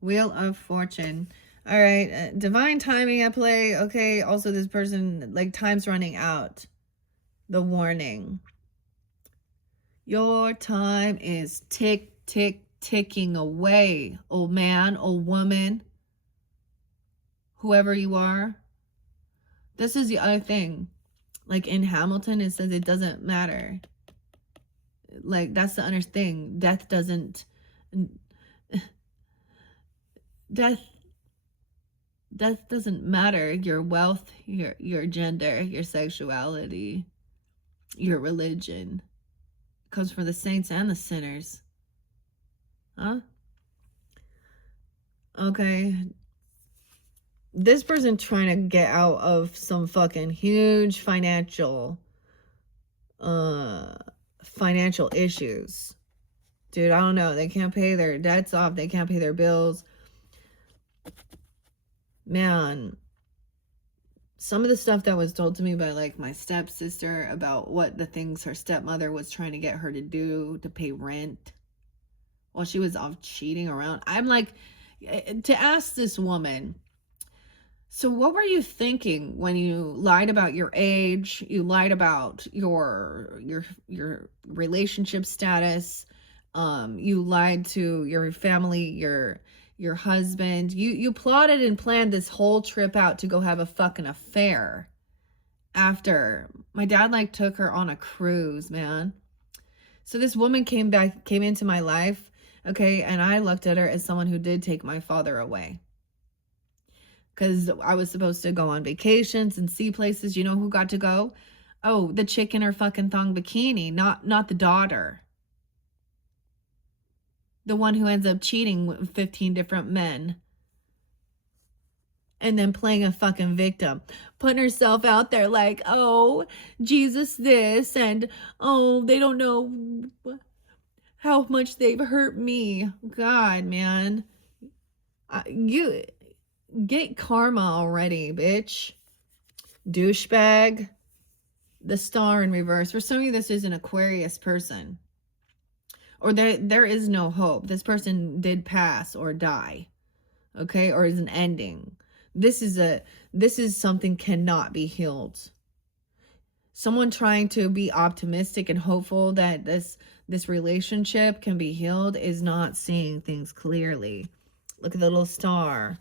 Wheel of Fortune. All right, divine timing at play. Okay, also this person, like, time's running out. The warning. Your time is ticking away, old man, old woman, whoever you are. This is the other thing. Like in Hamilton, it says it doesn't matter. Like, that's the other thing. Death doesn't matter. Your wealth, your gender, your sexuality, your religion. It comes from the saints and the sinners. Huh? Okay. This person trying to get out of some fucking huge financial issues. Dude, I don't know. They can't pay their debts off. They can't pay their bills. Man, some of the stuff that was told to me by, like, my stepsister about what the things her stepmother was trying to get her to do to pay rent while she was off cheating around. I'm like, to ask this woman, so what were you thinking when you lied about your age? You lied about your relationship status. You lied to your family, your husband. You plotted and planned this whole trip out to go have a fucking affair. After my dad, like, took her on a cruise, man. So this woman came into my life, okay, and I looked at her as someone who did take my father away. Because I was supposed to go on vacations and see places. You know who got to go? Oh, the chick in her fucking thong bikini, not the daughter. The one who ends up cheating with 15 different men. and then playing a fucking victim, putting herself out there like, oh, Jesus this, and oh, they don't know how much they've hurt me. God, man. You get karma already, bitch. Douchebag. The star in reverse. For some of you, this is an Aquarius person. Or there is no hope. This person did pass or die. Okay? Or is an ending. This is something cannot be healed. Someone trying to be optimistic and hopeful that this relationship can be healed is not seeing things clearly. Look at the little star.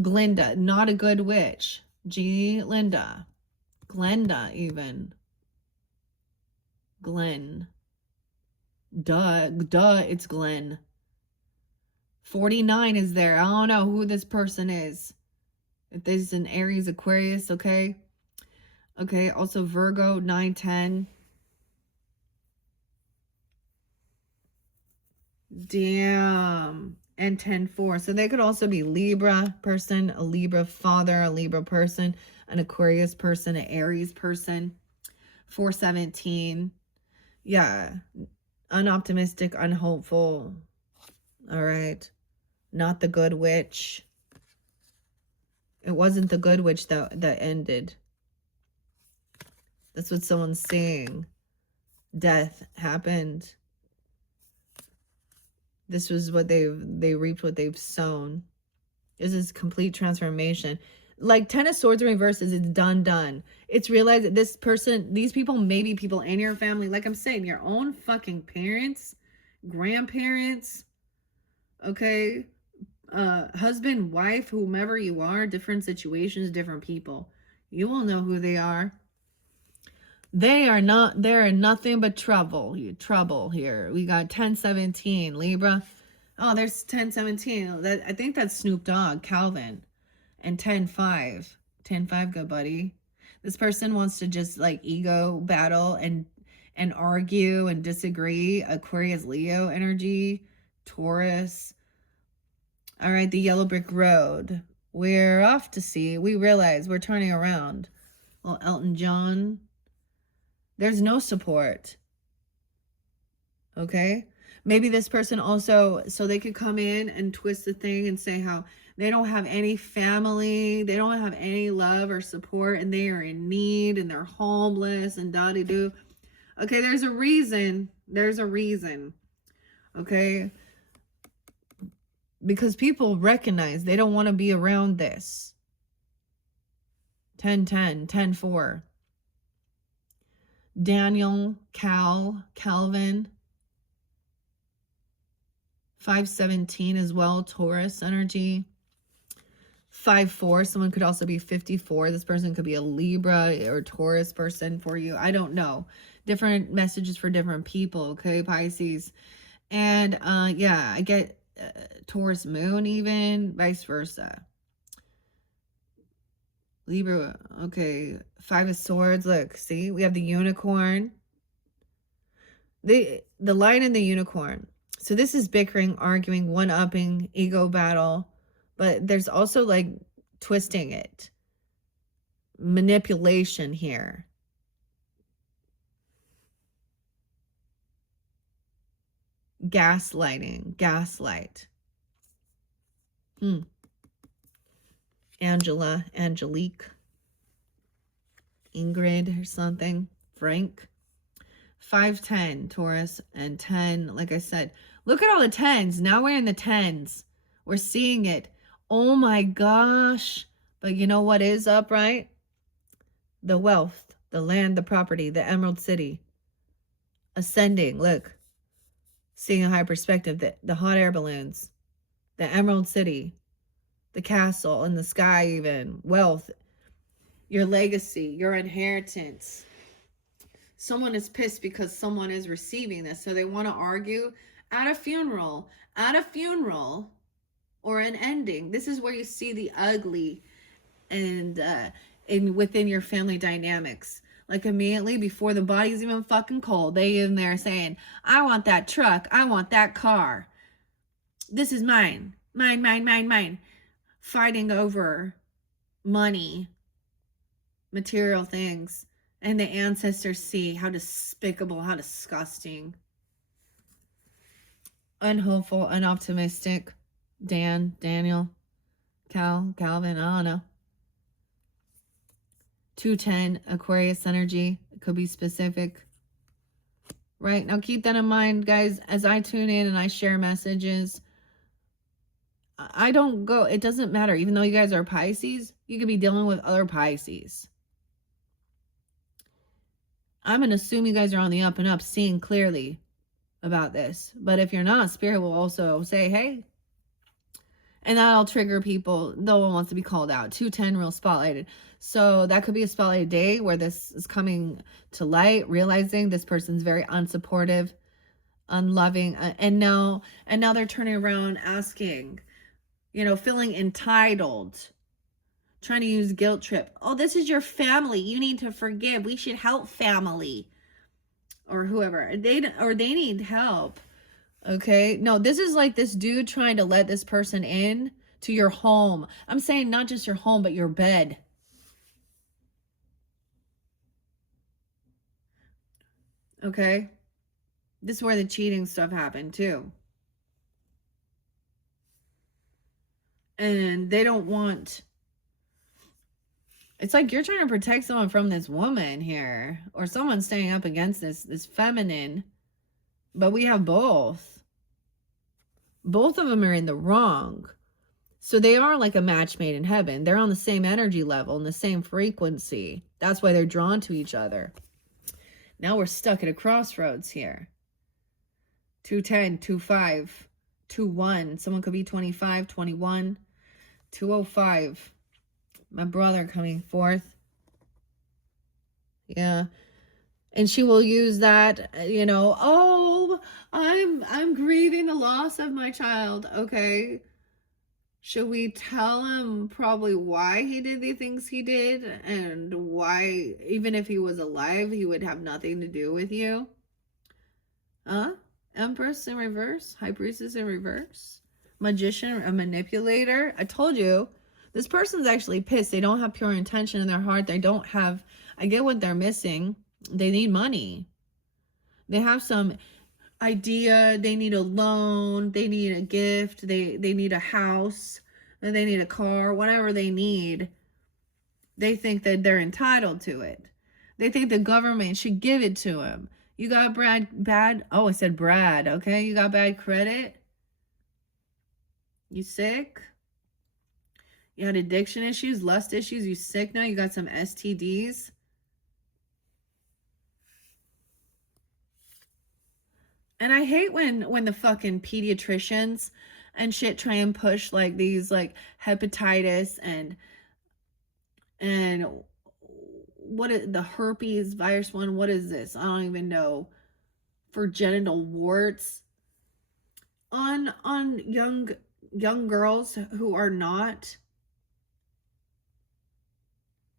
Glinda, not a good witch. Linda. Glenda, even. Glenn. Duh, it's Glenn. 49 is there. I don't know who this person is. If this is an Aries, Aquarius, okay? Okay, also Virgo, 9-10. Damn. And 10-4. So they could also be Libra person, a Libra father, a Libra person, an Aquarius person, an Aries person. 4-17. Yeah. Unoptimistic, unhopeful. All right. Not the good witch. It wasn't the good witch that ended. That's what someone's saying. Death happened. This was what they reaped what they've sown. This is complete transformation. Like 10 of Swords in reverse is it's done. It's realized that this person, these people may be people in your family. Like I'm saying, your own fucking parents, grandparents, okay? Husband, wife, whomever you are, different situations, different people. You will know who they are. They're nothing but trouble here. We got 10-17, Libra. Oh, there's 10-17. I think that's Snoop Dogg, Calvin. And 10-5. 10-5, good buddy. This person wants to just like ego battle and argue and disagree. Aquarius, Leo energy. Taurus. All right, the yellow brick road. We're off to sea. We realize we're turning around. Well, Elton John. There's no support. Okay? Maybe this person also, so they could come in and twist the thing and say how they don't have any family, they don't have any love or support, and they are in need, and they're homeless, and da-de-do. Okay, there's a reason. There's a reason. Okay? Because people recognize they don't want to be around this. 10-10, 10-4. Daniel, Calvin. 5-17 as well, Taurus energy. 5-4, someone could also be 54. This person could be a Libra or Taurus person for you. I don't know. Different messages for different people, okay, Pisces. And yeah, I get Taurus moon even, vice versa. Libra, okay, 5 of Swords. Look, see, we have the unicorn. The lion and the unicorn. So this is bickering, arguing, one-upping, ego battle. But there's also like twisting it. Manipulation here. Gaslighting, gaslight. Angela, Angelique, Ingrid or something, Frank. 5-10, Taurus, and 10, like I said. Look at all the 10s. Now we're in the 10s. We're seeing it. Oh my gosh. But you know what is upright? The wealth, the land, the property, the Emerald City. Ascending, look. Seeing a high perspective, the hot air balloons, the Emerald City, the castle in the sky even, wealth, your legacy, your inheritance. Someone is pissed because someone is receiving this. So they want to argue at a funeral, or an ending. This is where you see the ugly and within your family dynamics. Like immediately before the body's even fucking cold, they in there saying, I want that truck. I want that car. This is mine. Mine. Fighting over money, material things. And the ancestors see how despicable, how disgusting, unhopeful, unoptimistic. Daniel, Calvin, I don't know. 210, Aquarius energy. It could be specific. Right? Now keep that in mind, guys, as I tune in and I share messages. I don't go, it doesn't matter. Even though you guys are Pisces, you could be dealing with other Pisces. I'm going to assume you guys are on the up and up, seeing clearly about this. But if you're not, Spirit will also say, hey. And that'll trigger people. No one wants to be called out. 210, real spotlighted. So that could be a spotlighted day where this is coming to light, realizing this person's very unsupportive, unloving. And now they're turning around asking, feeling entitled, trying to use guilt trip. Oh, this is your family. You need to forgive. We should help family. Or whoever. They need help. Okay? No, this is like this dude trying to let this person in to your home. I'm saying not just your home, but your bed. Okay? This is where the cheating stuff happened too. And they don't want... It's like you're trying to protect someone from this woman here. Or someone staying up against this feminine. But we have both. Both of them are in the wrong. So they are like a match made in heaven. They're on the same energy level and the same frequency. That's why they're drawn to each other. Now we're stuck at a crossroads here. 210, 25, 21. Someone could be 25, 21, 205. My brother coming forth. Yeah. And she will use that, oh, I'm grieving the loss of my child. Okay. Should we tell him probably why he did the things he did and why, even if he was alive, he would have nothing to do with you? Empress in reverse, High Priestess in reverse, Magician, a manipulator. I told you, this person's actually pissed. They don't have pure intention in their heart. They don't have, I get what they're missing. They need money. They have some idea. They need a loan. They need a gift. They need a house. They need a car. Whatever they need. They think that they're entitled to it. They think the government should give it to them. You got bad. Oh, I said Brad. Okay. You got bad credit. You sick. You had addiction issues, lust issues. You sick now. You got some STDs. And I hate when the fucking pediatricians and shit try and push like these like hepatitis and what is the herpes virus one? What is this? I don't even know. For genital warts on young girls who are not.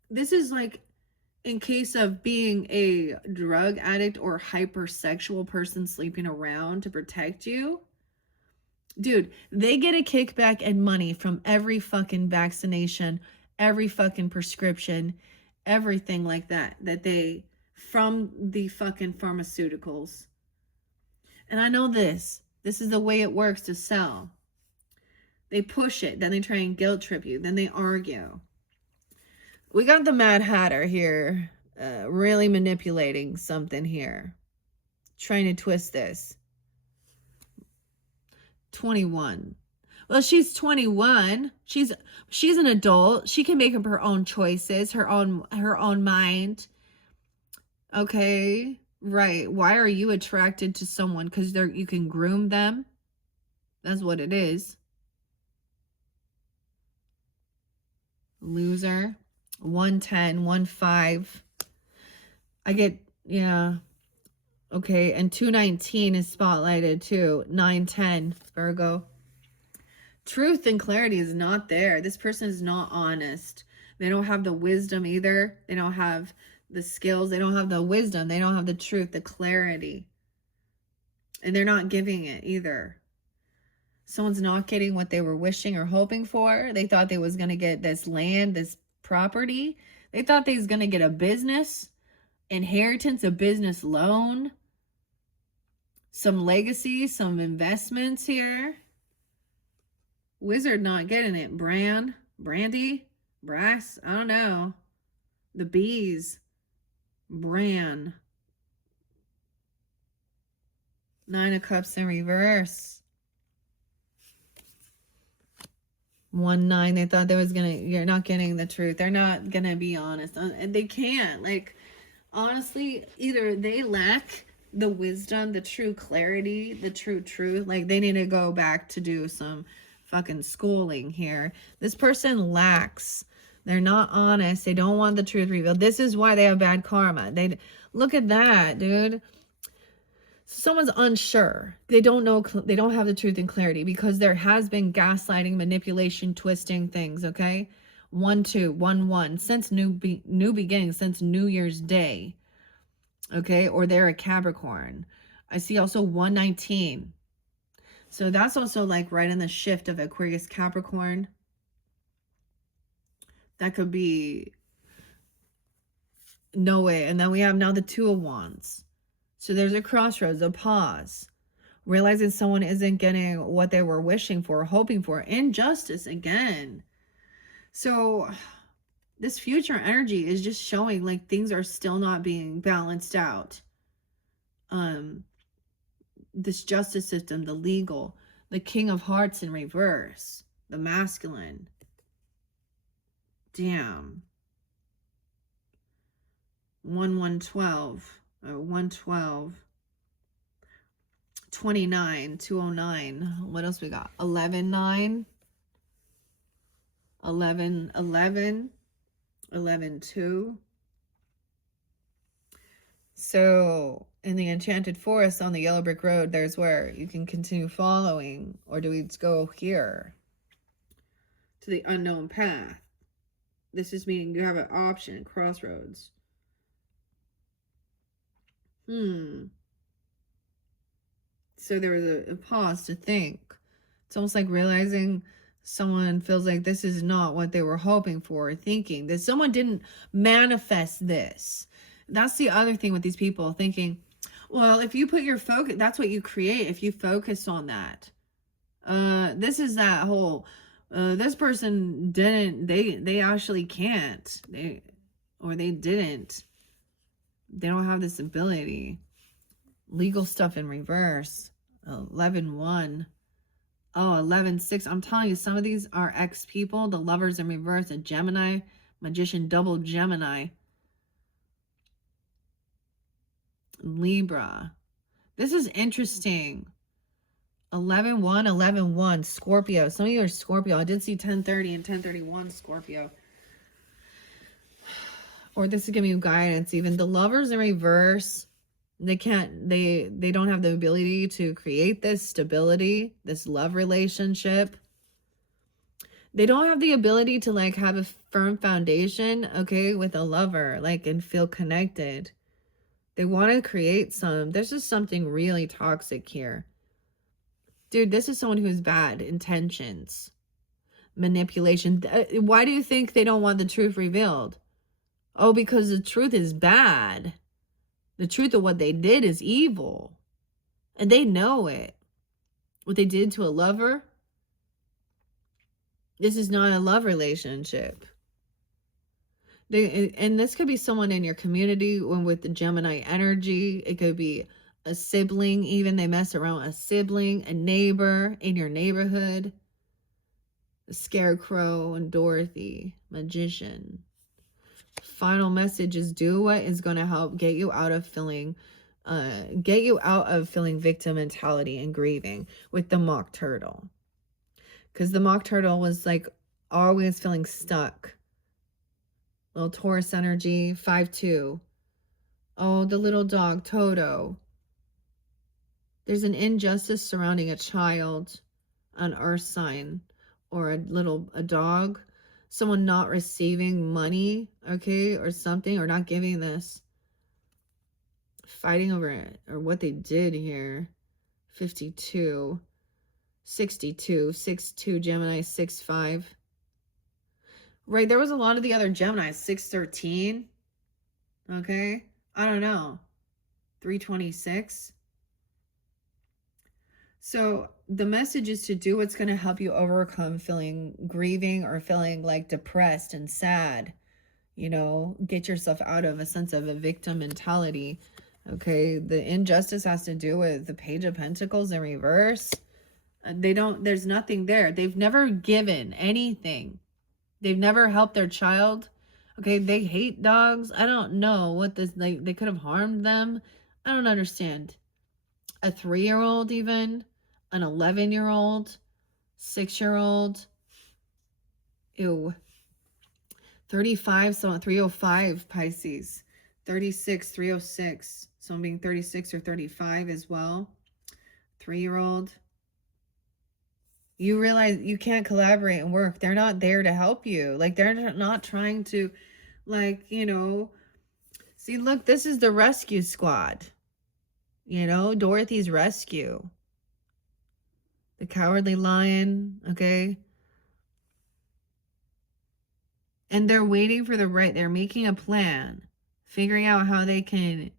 This is like in case of being a drug addict or hypersexual person sleeping around to protect you. Dude, they get a kickback and money from every fucking vaccination, every fucking prescription, everything like that they, from the fucking pharmaceuticals. And I know this is the way it works to sell. They push it, then they try and guilt trip you, then they argue. We got the Mad Hatter here, really manipulating something here. Trying to twist this. 21. Well, she's 21. She's an adult. She can make up her own choices, her own mind. Okay, right. Why are you attracted to someone? Because you can groom them. That's what it is. Loser. 110, 15. I get, yeah. Okay, and 219 is spotlighted too. 910, Virgo. Truth and clarity is not there. This person is not honest. They don't have the wisdom either. They don't have the skills. They don't have the wisdom. They don't have the truth, the clarity. And they're not giving it either. Someone's not getting what they were wishing or hoping for. They thought they was going to get this land, this property. They thought they was going to get a business inheritance, a business loan, some legacy, some investments here. Wizard not getting it. Brandy, Brass, I don't know. The bees, Bran. 9 of Cups in reverse. 1-9. They thought they was gonna. You're not getting the truth. They're not gonna be honest, and they can't. Like, honestly, either they lack the wisdom, the true clarity, the true truth. Like, they need to go back to do some fucking schooling here. This person lacks. They're not honest. They don't want the truth revealed. This is why they have bad karma. They look at that, dude. Someone's unsure. They don't know. They don't have the truth and clarity because there has been gaslighting, manipulation, twisting things. Okay, 1-2, 1-1 since new beginning, since New Year's Day. Okay, or they're a Capricorn. I see also 119. So that's also like right in the shift of Aquarius Capricorn. That could be no way. And then we have now the 2 of Wands. So there's a crossroads, a pause. Realizing someone isn't getting what they were wishing for, hoping for. Injustice again. So this future energy is just showing like things are still not being balanced out. This justice system, the legal, the King of Hearts in reverse, the masculine. Damn. 1-1-12. 112, 29, 209. What else we got? 11-9, 11-11, 11-2. So in the Enchanted Forest on the Yellow Brick Road, there's where you can continue following, or do we go here to the unknown path? This is meaning you have an option, crossroads. So there was a pause to think. It's almost like realizing someone feels like this is not what they were hoping for or thinking. That someone didn't manifest this. That's the other thing with these people thinking, well, if you put your focus, that's what you create. If you focus on that. This is that whole, this person didn't, they actually can't. They didn't. They don't have this ability. Legal stuff in reverse. 11-1. Oh, 11-6. I'm telling you, some of these are ex people. The Lovers in reverse. A Gemini. Magician, double Gemini. Libra. This is interesting. 11-1, 11-1. Scorpio. Some of you are Scorpio. I did see 10-30 and 10-31 Scorpio. Or this is giving you guidance. Even the Lovers in reverse, they don't have the ability to create this stability, this love relationship. They don't have the ability to like have a firm foundation, okay, with a lover, like, and feel connected. They want to create there's just something really toxic here. Dude, this is someone who has bad intentions. Manipulation. Why do you think they don't want the truth revealed? Oh, because the truth is bad. The truth of what they did is evil. And they know it. What they did to a lover. This is not a love relationship. And this could be someone in your community with the Gemini energy. It could be a sibling. Even they mess around a sibling, a neighbor in your neighborhood. The Scarecrow and Dorothy. Magician. Final message is do what is going to help get you out of feeling victim mentality and grieving with the Mock Turtle. Because the Mock Turtle was like always feeling stuck. Little Taurus energy, 5-2. Oh, the little dog, Toto. There's an injustice surrounding a child, an earth sign, or a dog. Someone not receiving money, okay, or something, or not giving this. Fighting over it, or what they did here. 52. 62. 6-2, Gemini, 6-5. Right, there was a lot of the other Geminis, 613. Okay, I don't know, 326. So the message is to do what's going to help you overcome feeling grieving or feeling like depressed and sad. You know, get yourself out of a sense of a victim mentality. Okay, the injustice has to do with the Page of Pentacles in reverse. There's nothing there. They've never given anything. They've never helped their child. Okay, they hate dogs. I don't know what this, like, they could have harmed them. I don't understand. A 3-year-old even, an 11-year-old, 6-year-old. Ew. 35, so 305 Pisces. 36, 306. So I'm being 36 or 35 as well. 3-year-old. You realize you can't collaborate and work. They're not there to help you. Like, they're not trying to, like, you know. See, look, this is the rescue squad. You know, Dorothy's rescue. The Cowardly Lion, okay? And they're waiting for the right. They're making a plan. Figuring out how they can.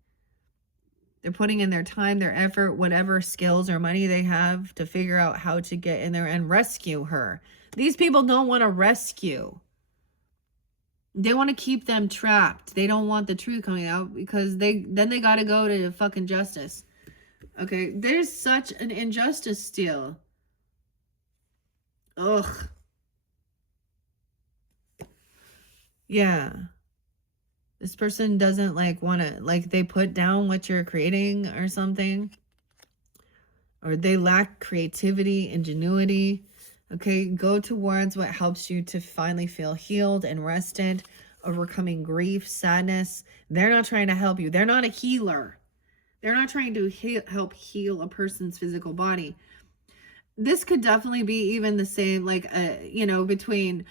They're putting in their time, their effort, whatever skills or money they have to figure out how to get in there and rescue her. These people don't want to rescue. They want to keep them trapped. They don't want the truth coming out because they got to go to fucking justice. Okay, there's such an injustice still. Ugh. Yeah. This person doesn't like want to, like, they put down what you're creating or something. Or they lack creativity, ingenuity. Okay, go towards what helps you to finally feel healed and rested, overcoming grief, sadness. They're not trying to help you. They're not a healer. They're not trying to help heal a person's physical body. This could definitely be even the same, like, you know, between,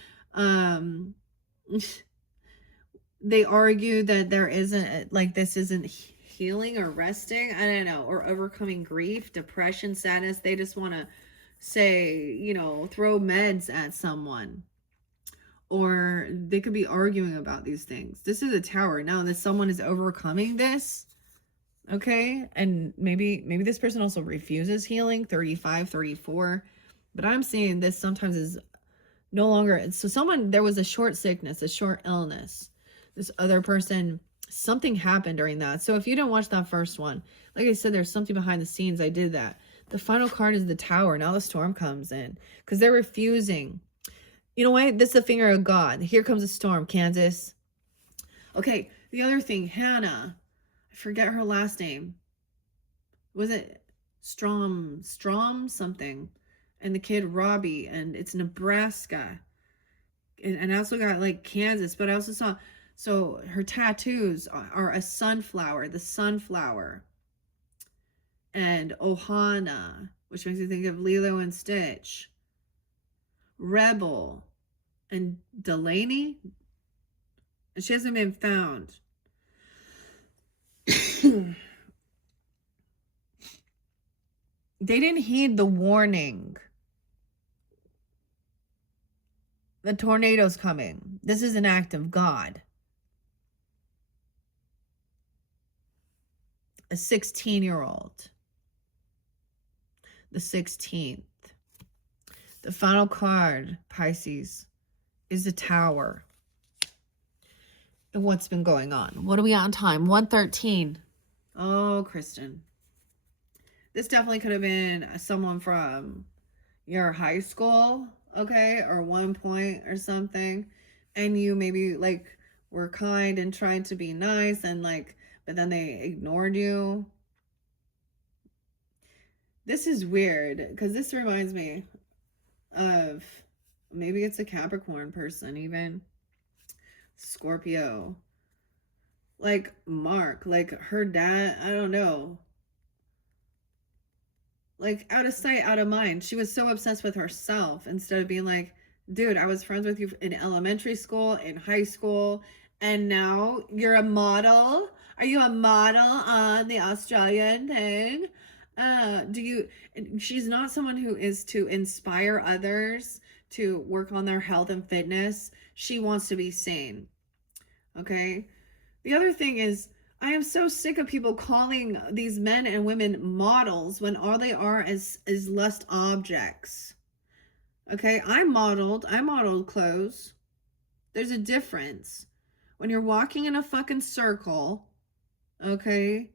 they argue that there isn't, like, this isn't healing or resting. I don't know. Or overcoming grief, depression, sadness. They just want to say, you know, throw meds at someone. Or they could be arguing about these things. This is a Tower. Now that someone is overcoming this, okay? And maybe this person also refuses healing, 35, 34. But I'm seeing this sometimes is no longer. So there was a short sickness, a short illness. This other person, something happened during that. So if you didn't watch that first one, like I said, there's something behind the scenes. I did that. The final card is the Tower. Now the storm comes in because they're refusing. You know what? This is the finger of God. Here comes a storm, Kansas. Okay, the other thing, Hannah. I forget her last name. Was it Strom something? And the kid Robbie, and it's Nebraska. And I also got like Kansas, but I also saw, so her tattoos are a sunflower, the sunflower. And Ohana, which makes me think of Lilo and Stitch. Rebel. And Delaney. She hasn't been found. They didn't heed the warning. The tornado's coming. This is an act of God. A 16-year-old. The 16th. The final card, Pisces, is the Tower. And what's been going on? What are we on time? 1:13. Oh, Kristen. This definitely could have been someone from your high school, okay? Or 1 point or something. And you maybe, like, were kind and tried to be nice and, like, but then they ignored you. This is weird because this reminds me of, maybe it's a Capricorn person even. Scorpio. Like Mark, like her dad, I don't know. Like, out of sight, out of mind. She was so obsessed with herself instead of being like, dude, I was friends with you in elementary school, in high school, and now you're a model. Are you a model on the Australian thing? She's not someone who is to inspire others, to work on their health and fitness. She wants to be sane. Okay? The other thing is, I am so sick of people calling these men and women models when all they are is lust objects. Okay? I modeled clothes. There's a difference. When you're walking in a fucking circle, okay,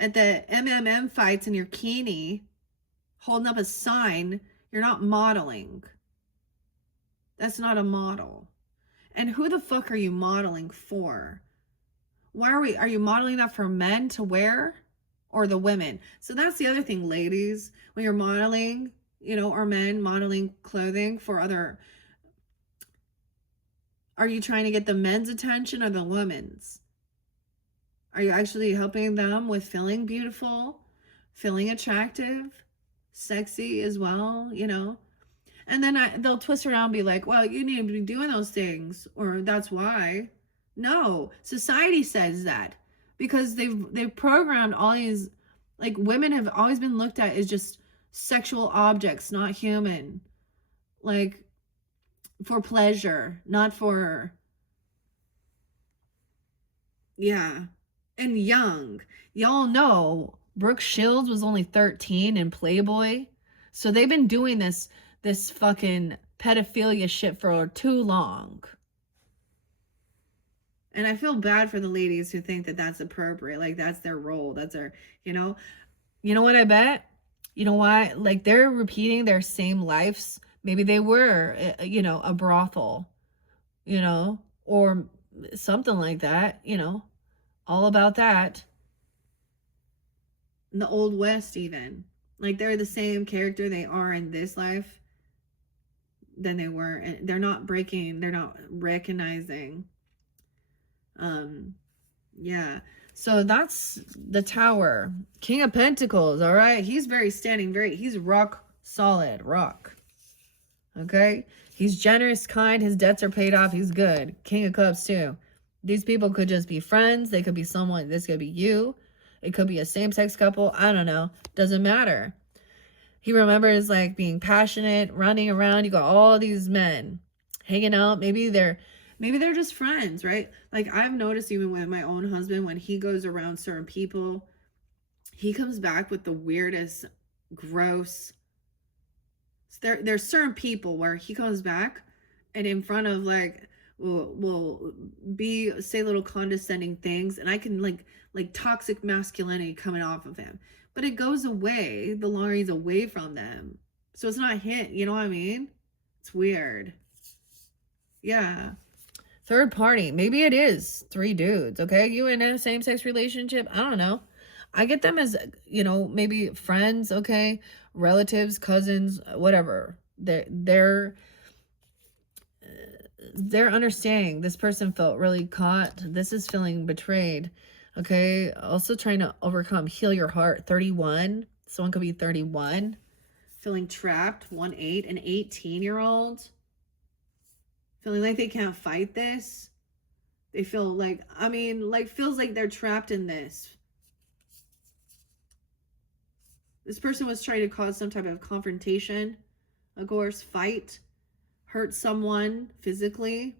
at the MMM fights in your bikini, holding up a sign, you're not modeling. That's not a model. And who the fuck are you modeling for? Are you modeling that for men to wear or the women? So that's the other thing, ladies. When you're modeling, or men modeling clothing for other, are you trying to get the men's attention or the women's? Are you actually helping them with feeling beautiful, feeling attractive, sexy as well, And then they'll twist around and be like, well, you need to be doing those things, or that's why. No, society says that because they've programmed all these, like, women have always been looked at as just sexual objects, not human, like for pleasure, not for, yeah. And young. Y'all know Brooke Shields was only 13 in Playboy. So they've been doing this fucking pedophilia shit for too long. And I feel bad for the ladies who think that that's appropriate. Like, that's their role. That's their, You know what I bet? You know why? Like, they're repeating their same lives. Maybe they were, a brothel, or something like that, all about that. In the Old West, even. Like, they're the same character they are in this life than they were. And they're not recognizing. Yeah. So that's the Tower. King of Pentacles, all right? He's he's rock solid, rock. Okay? He's generous, kind, his debts are paid off, he's good. King of Cups, too. These people could just be friends. They could be someone. This could be you. It could be a same-sex couple. I don't know. Doesn't matter. He remembers, like, being passionate, running around. You got all these men hanging out. Maybe they're just friends, right? Like, I've noticed even with my own husband, when he goes around certain people, he comes back with the weirdest, gross. There's certain people where he comes back and in front of, like, will say little condescending things, and I can like toxic masculinity coming off of him, but it goes away the longer he's away from them. So it's not him, you know what I mean? It's weird. Yeah. Third party, maybe it is 3 dudes. Okay, you in a same-sex relationship? I don't know. I get them as, maybe friends. Okay, relatives, cousins, whatever. They're understanding. This person felt really caught. This is feeling betrayed. Okay. Also trying to heal your heart. 31. Someone could be 31. Feeling trapped. 1-8. An 18-year-old. Feeling like they can't fight this. They feel like, feels like they're trapped in this. This person was trying to cause some type of confrontation. Of course, fight. Hurt someone physically.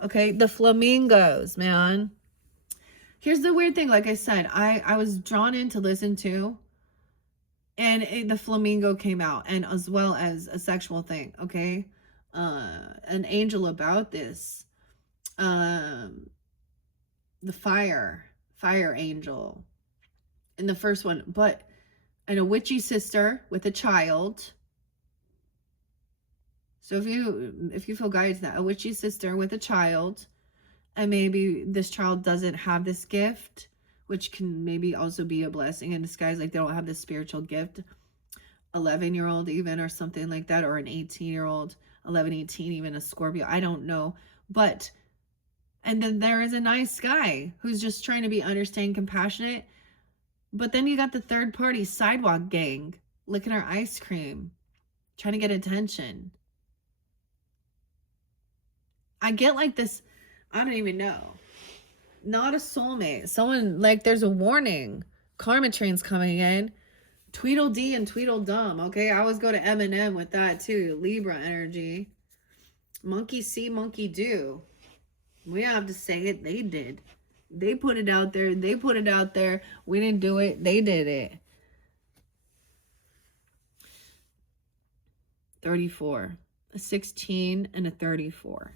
Okay, the flamingos, man. Here's the weird thing. Like I said, I was drawn in to listen to, and the flamingo came out, and as well as a sexual thing. Okay, an angel about this. The fire angel in the first one, and a witchy sister with a child. So if you feel guided to that, a witchy sister with a child, and maybe this child doesn't have this gift, which can maybe also be a blessing in disguise, like they don't have this spiritual gift. 11-year-old even, or something like that, or an 18-year-old, 11, 18, even a Scorpio, I don't know. And then there is a nice guy who's just trying to be understanding, compassionate. But then you got the third party sidewalk gang licking our ice cream, trying to get attention. I get like this, I don't even know. Not a soulmate. Someone, like, there's a warning. Karma train's coming in. Tweedledee and Tweedledum, okay? I always go to Eminem with that too. Libra energy. Monkey see, monkey do. We don't have to say it. They did. They put it out there. They put it out there. We didn't do it. They did it. 34. A 16 and a 34.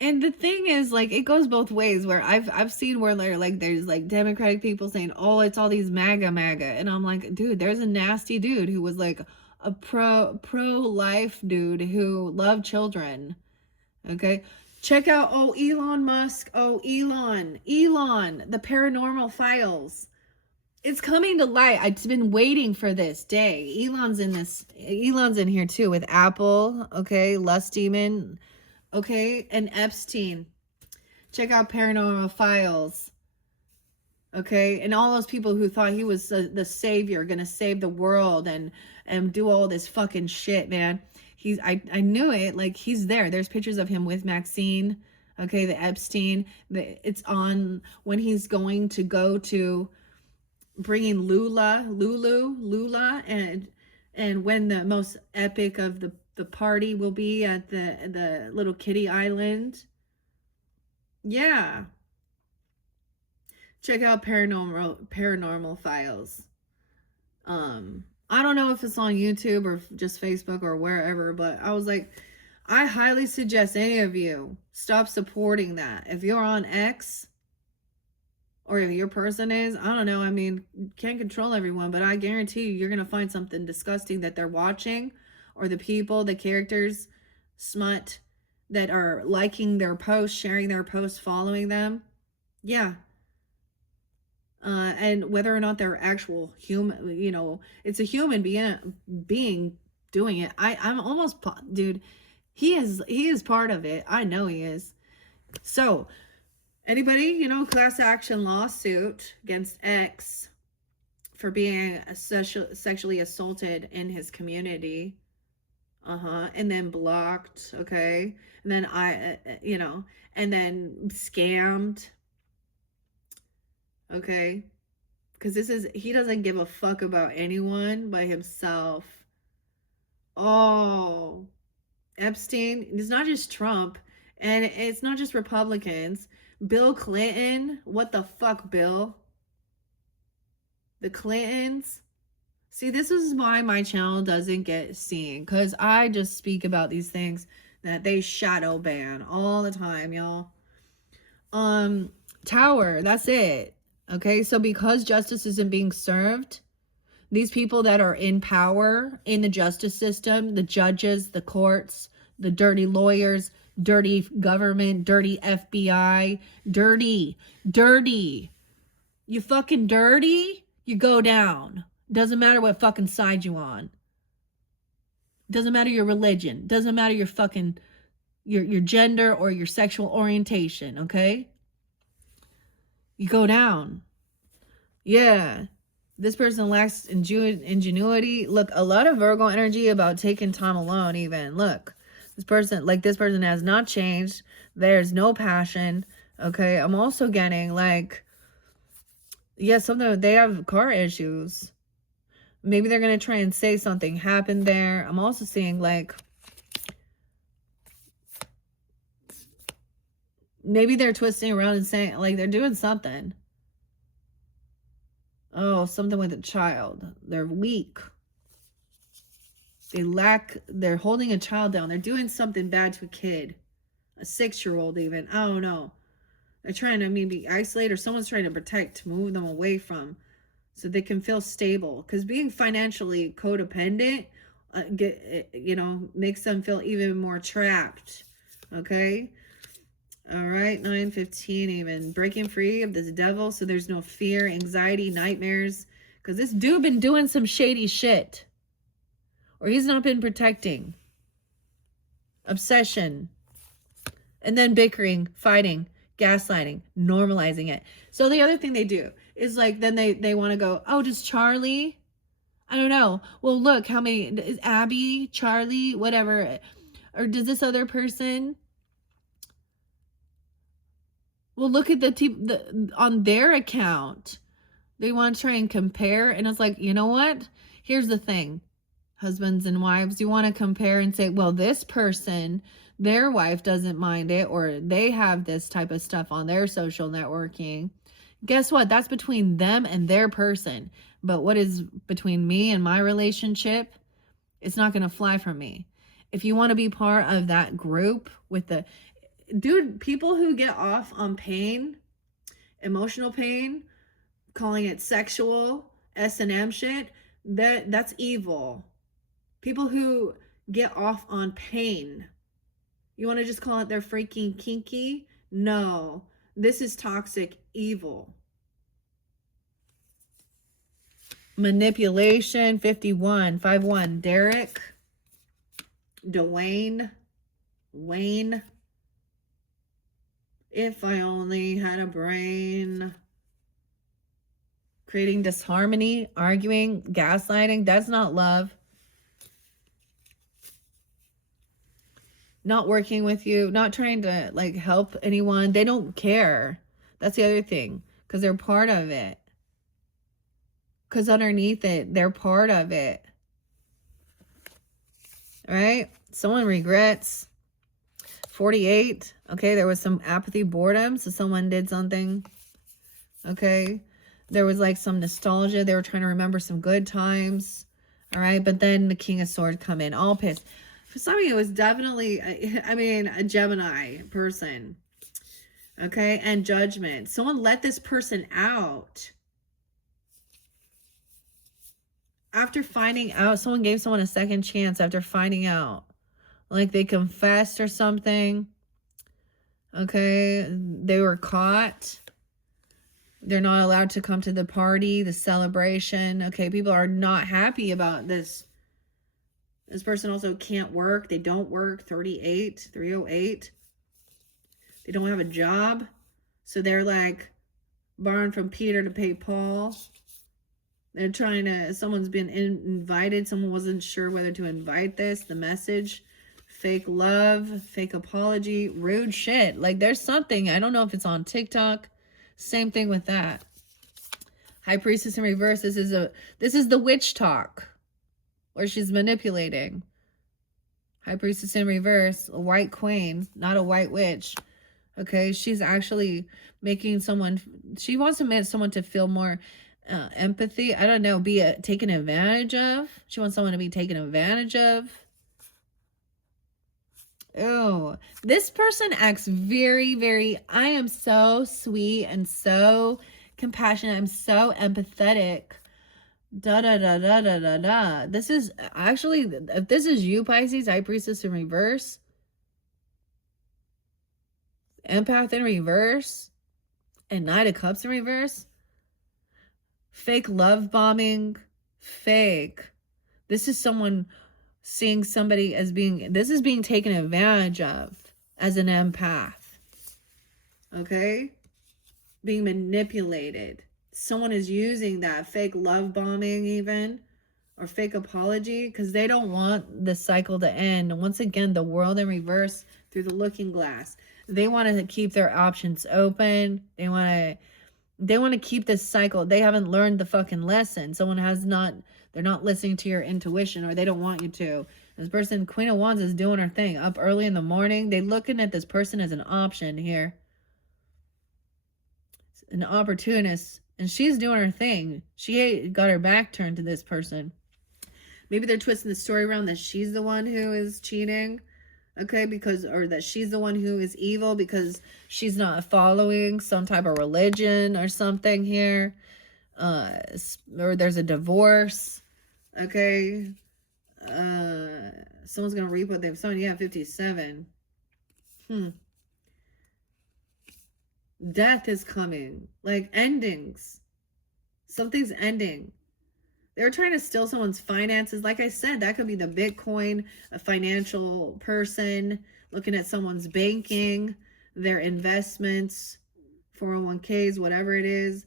And the thing is, like, it goes both ways, where I've seen where there's like Democratic people saying, oh, it's all these MAGA. And I'm like, dude, there's a nasty dude who was like a pro-life dude who loved children. Okay. Check out, Elon Musk. Elon, the paranormal files. It's coming to light. I've been waiting for this day. Elon's in here too with Apple. Okay. Lust Demon. Okay, and Epstein. Check out Paranormal Files. Okay, and all those people who thought he was the savior, gonna save the world and do all this fucking shit, man. I knew it. Like, he's there. There's pictures of him with Maxine. Okay, the Epstein. It's on when he's going to go to bringing Lula, and when the most epic of the party will be at the little kitty island. Yeah. Check out paranormal files. I don't know if it's on YouTube or just Facebook or wherever, but I was like, I highly suggest any of you stop supporting that. If you're on X, or if your person is, I don't know, I mean, can't control everyone, but I guarantee you're gonna find something disgusting that they're watching, or the people, the characters, smut, that are liking their posts, sharing their posts, following them. Yeah. And whether or not they're actual human, it's a human being doing it. I'm almost, dude, he is part of it. I know he is. So, anybody, class action lawsuit against X for being sexually assaulted in his community. And then blocked, okay? And then and then scammed. Okay? Because he doesn't give a fuck about anyone but himself. Oh, Epstein, it's not just Trump, and it's not just Republicans. Bill Clinton, what the fuck, Bill? The Clintons. See, this is why my channel doesn't get seen, because I just speak about these things that they shadow ban all the time, y'all. Tower, that's it. Okay, so because justice isn't being served, these people that are in power in the justice system, the judges, the courts, the dirty lawyers, dirty government, dirty FBI, dirty. You fucking dirty, you go down. Doesn't matter what fucking side you on. Doesn't matter your religion. Doesn't matter your fucking your gender or your sexual orientation, okay? You go down. Yeah. This person lacks ingenuity. Look, a lot of Virgo energy about taking time alone even. Look, this person has not changed. There's no passion. Okay, I'm also getting they have car issues. Maybe they're going to try and say something happened there. I'm also seeing maybe they're twisting around and saying they're doing something. Oh, something with a child. They're weak. They're holding a child down. They're doing something bad to a kid. A 6-year-old even. I don't know. They're trying to maybe isolate, or someone's trying to protect, to move them away from, so they can feel stable. Because being financially codependent, makes them feel even more trapped. Okay? All right, 9:15 even. Breaking free of this devil, so there's no fear, anxiety, nightmares. Because this dude been doing some shady shit. Or he's not been protecting. Obsession. And then bickering, fighting, gaslighting, normalizing it. So the other thing they do is then they want to go, oh, does Charlie? I don't know. Well, look, how many, is Abby, Charlie, whatever. Or does this other person? Well, look at on their account. They want to try and compare. And it's like, you know what? Here's the thing, husbands and wives, you want to compare and say, well, this person, their wife doesn't mind it, or they have this type of stuff on their social networking. Guess what? That's between them and their person. But what is between me and my relationship, it's not going to fly for me. If you want to be part of that group with the dude, people who get off on pain, emotional pain, calling it sexual S&M shit, that's evil. People who get off on pain, you want to just call it they're freaking kinky? No, this is toxic evil. Manipulation, 51, Derek, Dwayne, Wayne. If I only had a brain. Creating disharmony, arguing, gaslighting, that's not love. Not working with you, not trying to like help anyone. They don't care. That's the other thing, because they're part of it. Because underneath it, they're part of it. All right? Someone regrets. 48. Okay, there was some apathy, boredom. So someone did something. Okay. There was like some nostalgia. They were trying to remember some good times. All right. But then the King of Swords come in, all pissed. For some of you, it was definitely, a Gemini person. Okay. And Judgment. Someone let this person out. After finding out, someone gave someone a second chance after finding out. Like they confessed or something. Okay. They were caught. They're not allowed to come to the party, the celebration. Okay, people are not happy about this. This person also can't work. They don't work. 308. They don't have a job. So they're like borrowing from Peter to pay Paul. They're trying to, someone's been invited. Someone wasn't sure whether to invite this, the message. Fake love, fake apology, rude shit. Like there's something, I don't know if it's on TikTok. Same thing with that. High Priestess in reverse. This is the witch talk, where she's manipulating. High Priestess in reverse, a white queen, not a white witch. Okay, she's actually making someone. She wants to make someone to feel more empathy. I don't know, be taken advantage of. She wants someone to be taken advantage of. Oh, this person acts very, very, I am so sweet and so compassionate. I'm so empathetic. This is actually, if this is you, Pisces, High Priestess in reverse, Empath in reverse, and Knight of Cups in reverse, fake love bombing, fake. This is someone seeing somebody as being, this is being taken advantage of as an empath. Okay? Being manipulated. Someone is using that fake love bombing even, or fake apology, because they don't want the cycle to end. And once again, the world in reverse through the looking glass. They want to keep their options open. They want to keep this cycle. They haven't learned the fucking lesson. Someone has not, they're not listening to your intuition, or they don't want you to. This person, Queen of Wands, is doing her thing. Up early in the morning. They're looking at this person as an option here. An opportunist. And she's doing her thing. She got her back turned to this person. Maybe they're twisting the story around that she's the one who is cheating. Okay, because, or that she's the one who is evil because she's not following some type of religion or something here. Or there's a divorce. Okay. Someone's gonna reap what they've sown. Yeah, 57. Death is coming. Like endings. Something's ending. They're trying to steal someone's finances. Like I said, that could be the Bitcoin, a financial person looking at someone's banking, their investments, 401ks, whatever it is.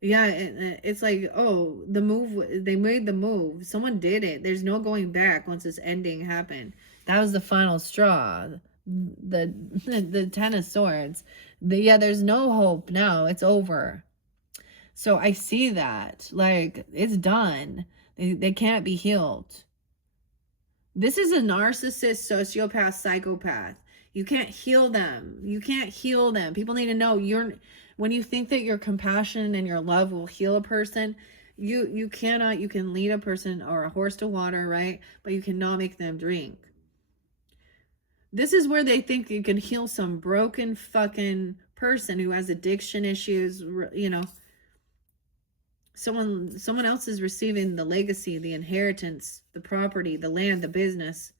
Yeah, it's like, oh, the move, they made the move. Someone did it. There's no going back once this ending happened. That was the final straw. The Ten of Swords. Yeah, there's no hope now. It's over. So I see that. Like, it's done. They can't be healed. This is a narcissist, sociopath, psychopath. You can't heal them. You can't heal them. People need to know when you think that your compassion and your love will heal a person, you cannot. You can lead a person or a horse to water, right? But you cannot make them drink. This is where they think you can heal some broken fucking person who has addiction issues, you know. Someone else is receiving the legacy, the inheritance, the property, the land, the business.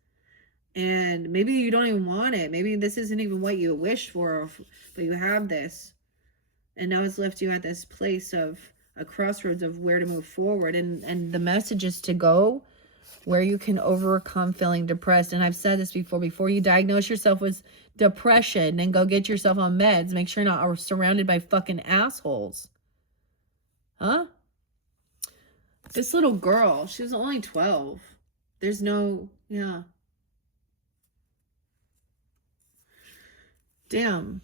And maybe you don't even want it. Maybe this isn't even what you wished for, but you have this. And now it's left you at this place of a crossroads of where to move forward. And the message is to go where you can overcome feeling depressed. And I've said this before you diagnose yourself with depression, then go get yourself on meds. Make sure you're not surrounded by fucking assholes. Huh? This little girl, she was only 12. There's no, yeah. Damn.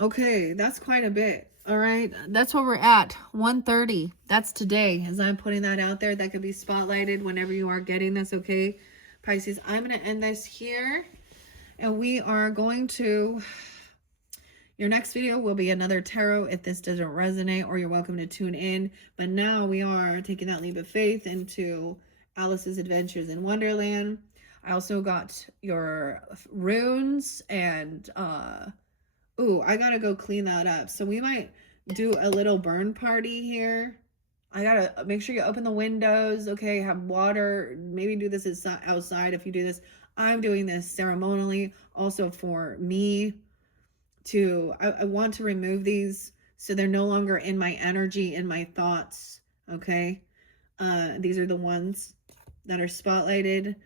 Okay, that's quite a bit. All right, that's where we're at. 1:30. That's today. As I'm putting that out there, that could be spotlighted whenever you are getting this, okay? Pisces, I'm going to end this here. And we are going to... Your next video will be another tarot if this doesn't resonate, or you're welcome to tune in. But now we are taking that leap of faith into Alice's Adventures in Wonderland. I also got your runes and, ooh, I gotta go clean that up. So we might do a little burn party here. I gotta make sure you open the windows, okay? Have water. Maybe do this outside if you do this. I'm doing this ceremonially also for me. I want to remove these so they're no longer in my energy, in my thoughts, okay? These are the ones that are spotlighted.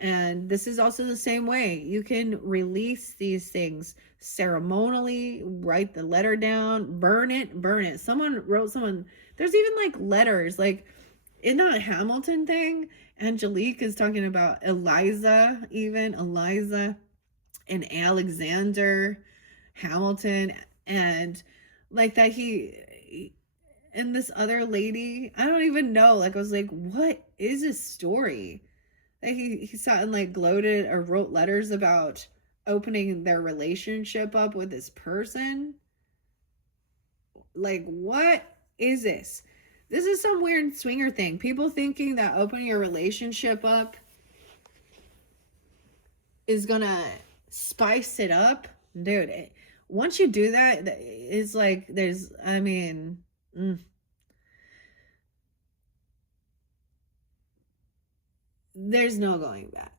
And this is also the same way. You can release these things ceremonially, write the letter down, burn it. There's even like letters, like in that Hamilton thing, Angelique is talking about Eliza and Alexander Hamilton, and like that he and this other lady, I don't even know, like I was like, what is this story? Like he sat and like gloated or wrote letters about opening their relationship up with this person. Like, what is this? This is some weird swinger thing. People thinking that opening your relationship up is gonna spice it up. Dude, once you do that, it's like there's, I mean, there's no going back.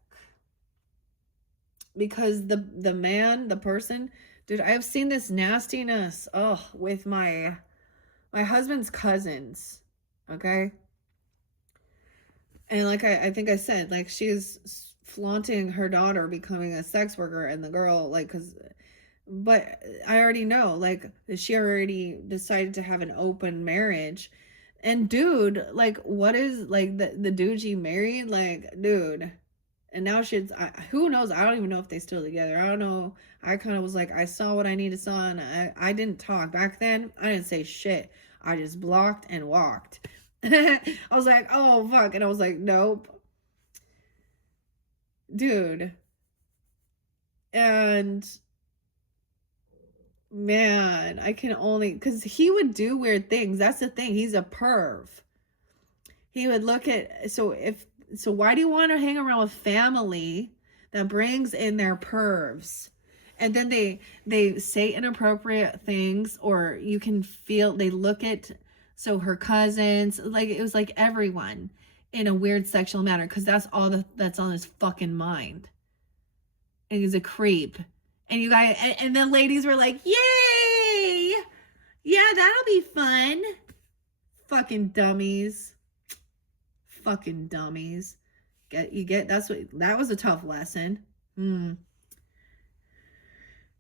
Because the man, the person, dude, I've seen this nastiness, with my husband's cousins, okay? And like I think I said, like she's flaunting her daughter becoming a sex worker, and the girl, like, but I already know, like, she already decided to have an open marriage. And dude, like, what is, like, the dude she married, like, dude. And now who knows? I don't even know if they still together. I don't know. I kind of was like, I saw what I needed to saw, and I didn't talk. Back then, I didn't say shit. I just blocked and walked. I was like, oh, fuck. And I was like, nope. Dude. And man, I can only, because he would do weird things. That's the thing. He's a perv. He would look at, so why do you want to hang around with family that brings in their pervs? And then they say inappropriate things, or you can feel, they look at, so her cousins, like, it was like everyone in a weird sexual manner, because that's all that's on his fucking mind. And he's a creep. And you guys, and the ladies were like, yay! Yeah, that'll be fun. Fucking dummies. Fucking dummies. That was a tough lesson.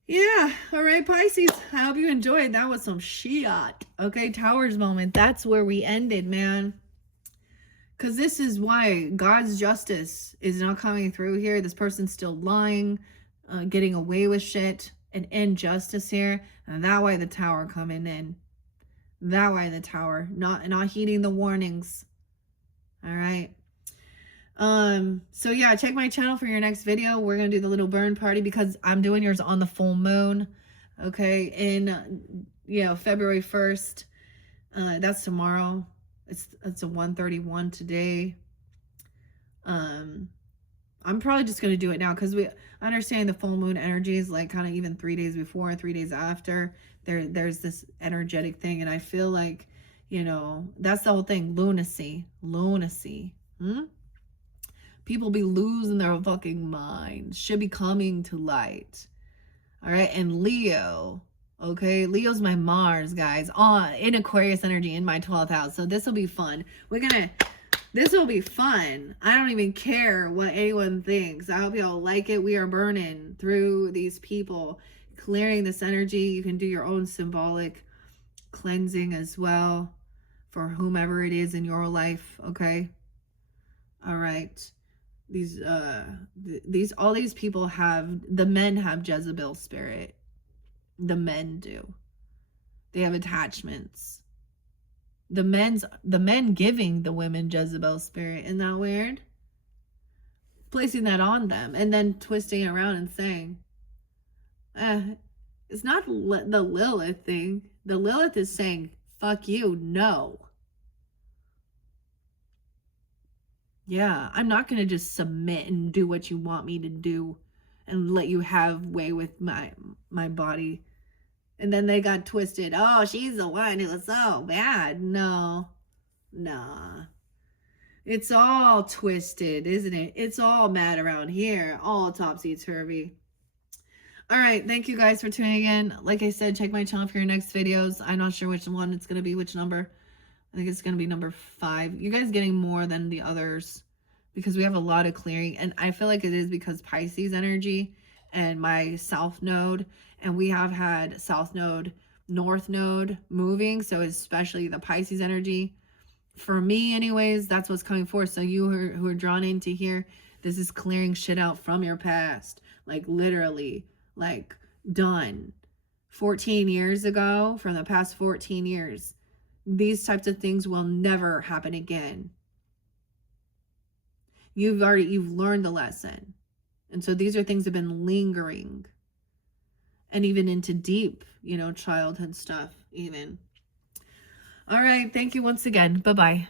Yeah, all right, Pisces. I hope you enjoyed. That was some shit. Okay, Towers moment. That's where we ended, man. Because this is why God's justice is not coming through here. This person's still lying, getting away with shit, and injustice here. And that's why the Tower coming in. That way the Tower. Not heeding the warnings. All right. So yeah, check my channel for your next video. We're gonna do the little burn party because I'm doing yours on the full moon. Okay, in February 1st. That's tomorrow. It's a 1:31 today. I'm probably just gonna do it now because we understand the full moon energy is like kind of even 3 days before, 3 days after. There's this energetic thing, and I feel like, that's the whole thing. Lunacy. People be losing their fucking minds. Should be coming to light. All right, and Leo. Okay, Leo's my Mars, guys, in Aquarius energy in my 12th house. So this will be fun. This will be fun. I don't even care what anyone thinks. I hope y'all like it. We are burning through these people, clearing this energy. You can do your own symbolic cleansing as well for whomever it is in your life, okay? All right. All these people the men have Jezebel spirit. The men do. They have attachments. The men giving the women Jezebel spirit. Isn't that weird? Placing that on them and then twisting it around and saying, it's not the Lilith thing. The Lilith is saying, fuck you, no. Yeah, I'm not going to just submit and do what you want me to do and let you have way with my body. And then they got twisted. Oh, she's the one who was so bad. No. Nah. It's all twisted, isn't it? It's all mad around here. All topsy-turvy. All right. Thank you guys for tuning in. Like I said, check my channel for your next videos. I'm not sure which one it's going to be, which number. I think it's going to be number 5. You guys getting more than the others because we have a lot of clearing. And I feel like it is because Pisces energy and my South Node. And we have had South Node, North Node moving. So especially the Pisces energy. For me anyways, that's what's coming forth. So you who are drawn into here, this is clearing shit out from your past. Like literally, like done. 14 years ago, from the past 14 years. These types of things will never happen again. You've learned the lesson. And so these are things that have been lingering. And even into deep, childhood stuff even. All right. Thank you once again. Bye-bye.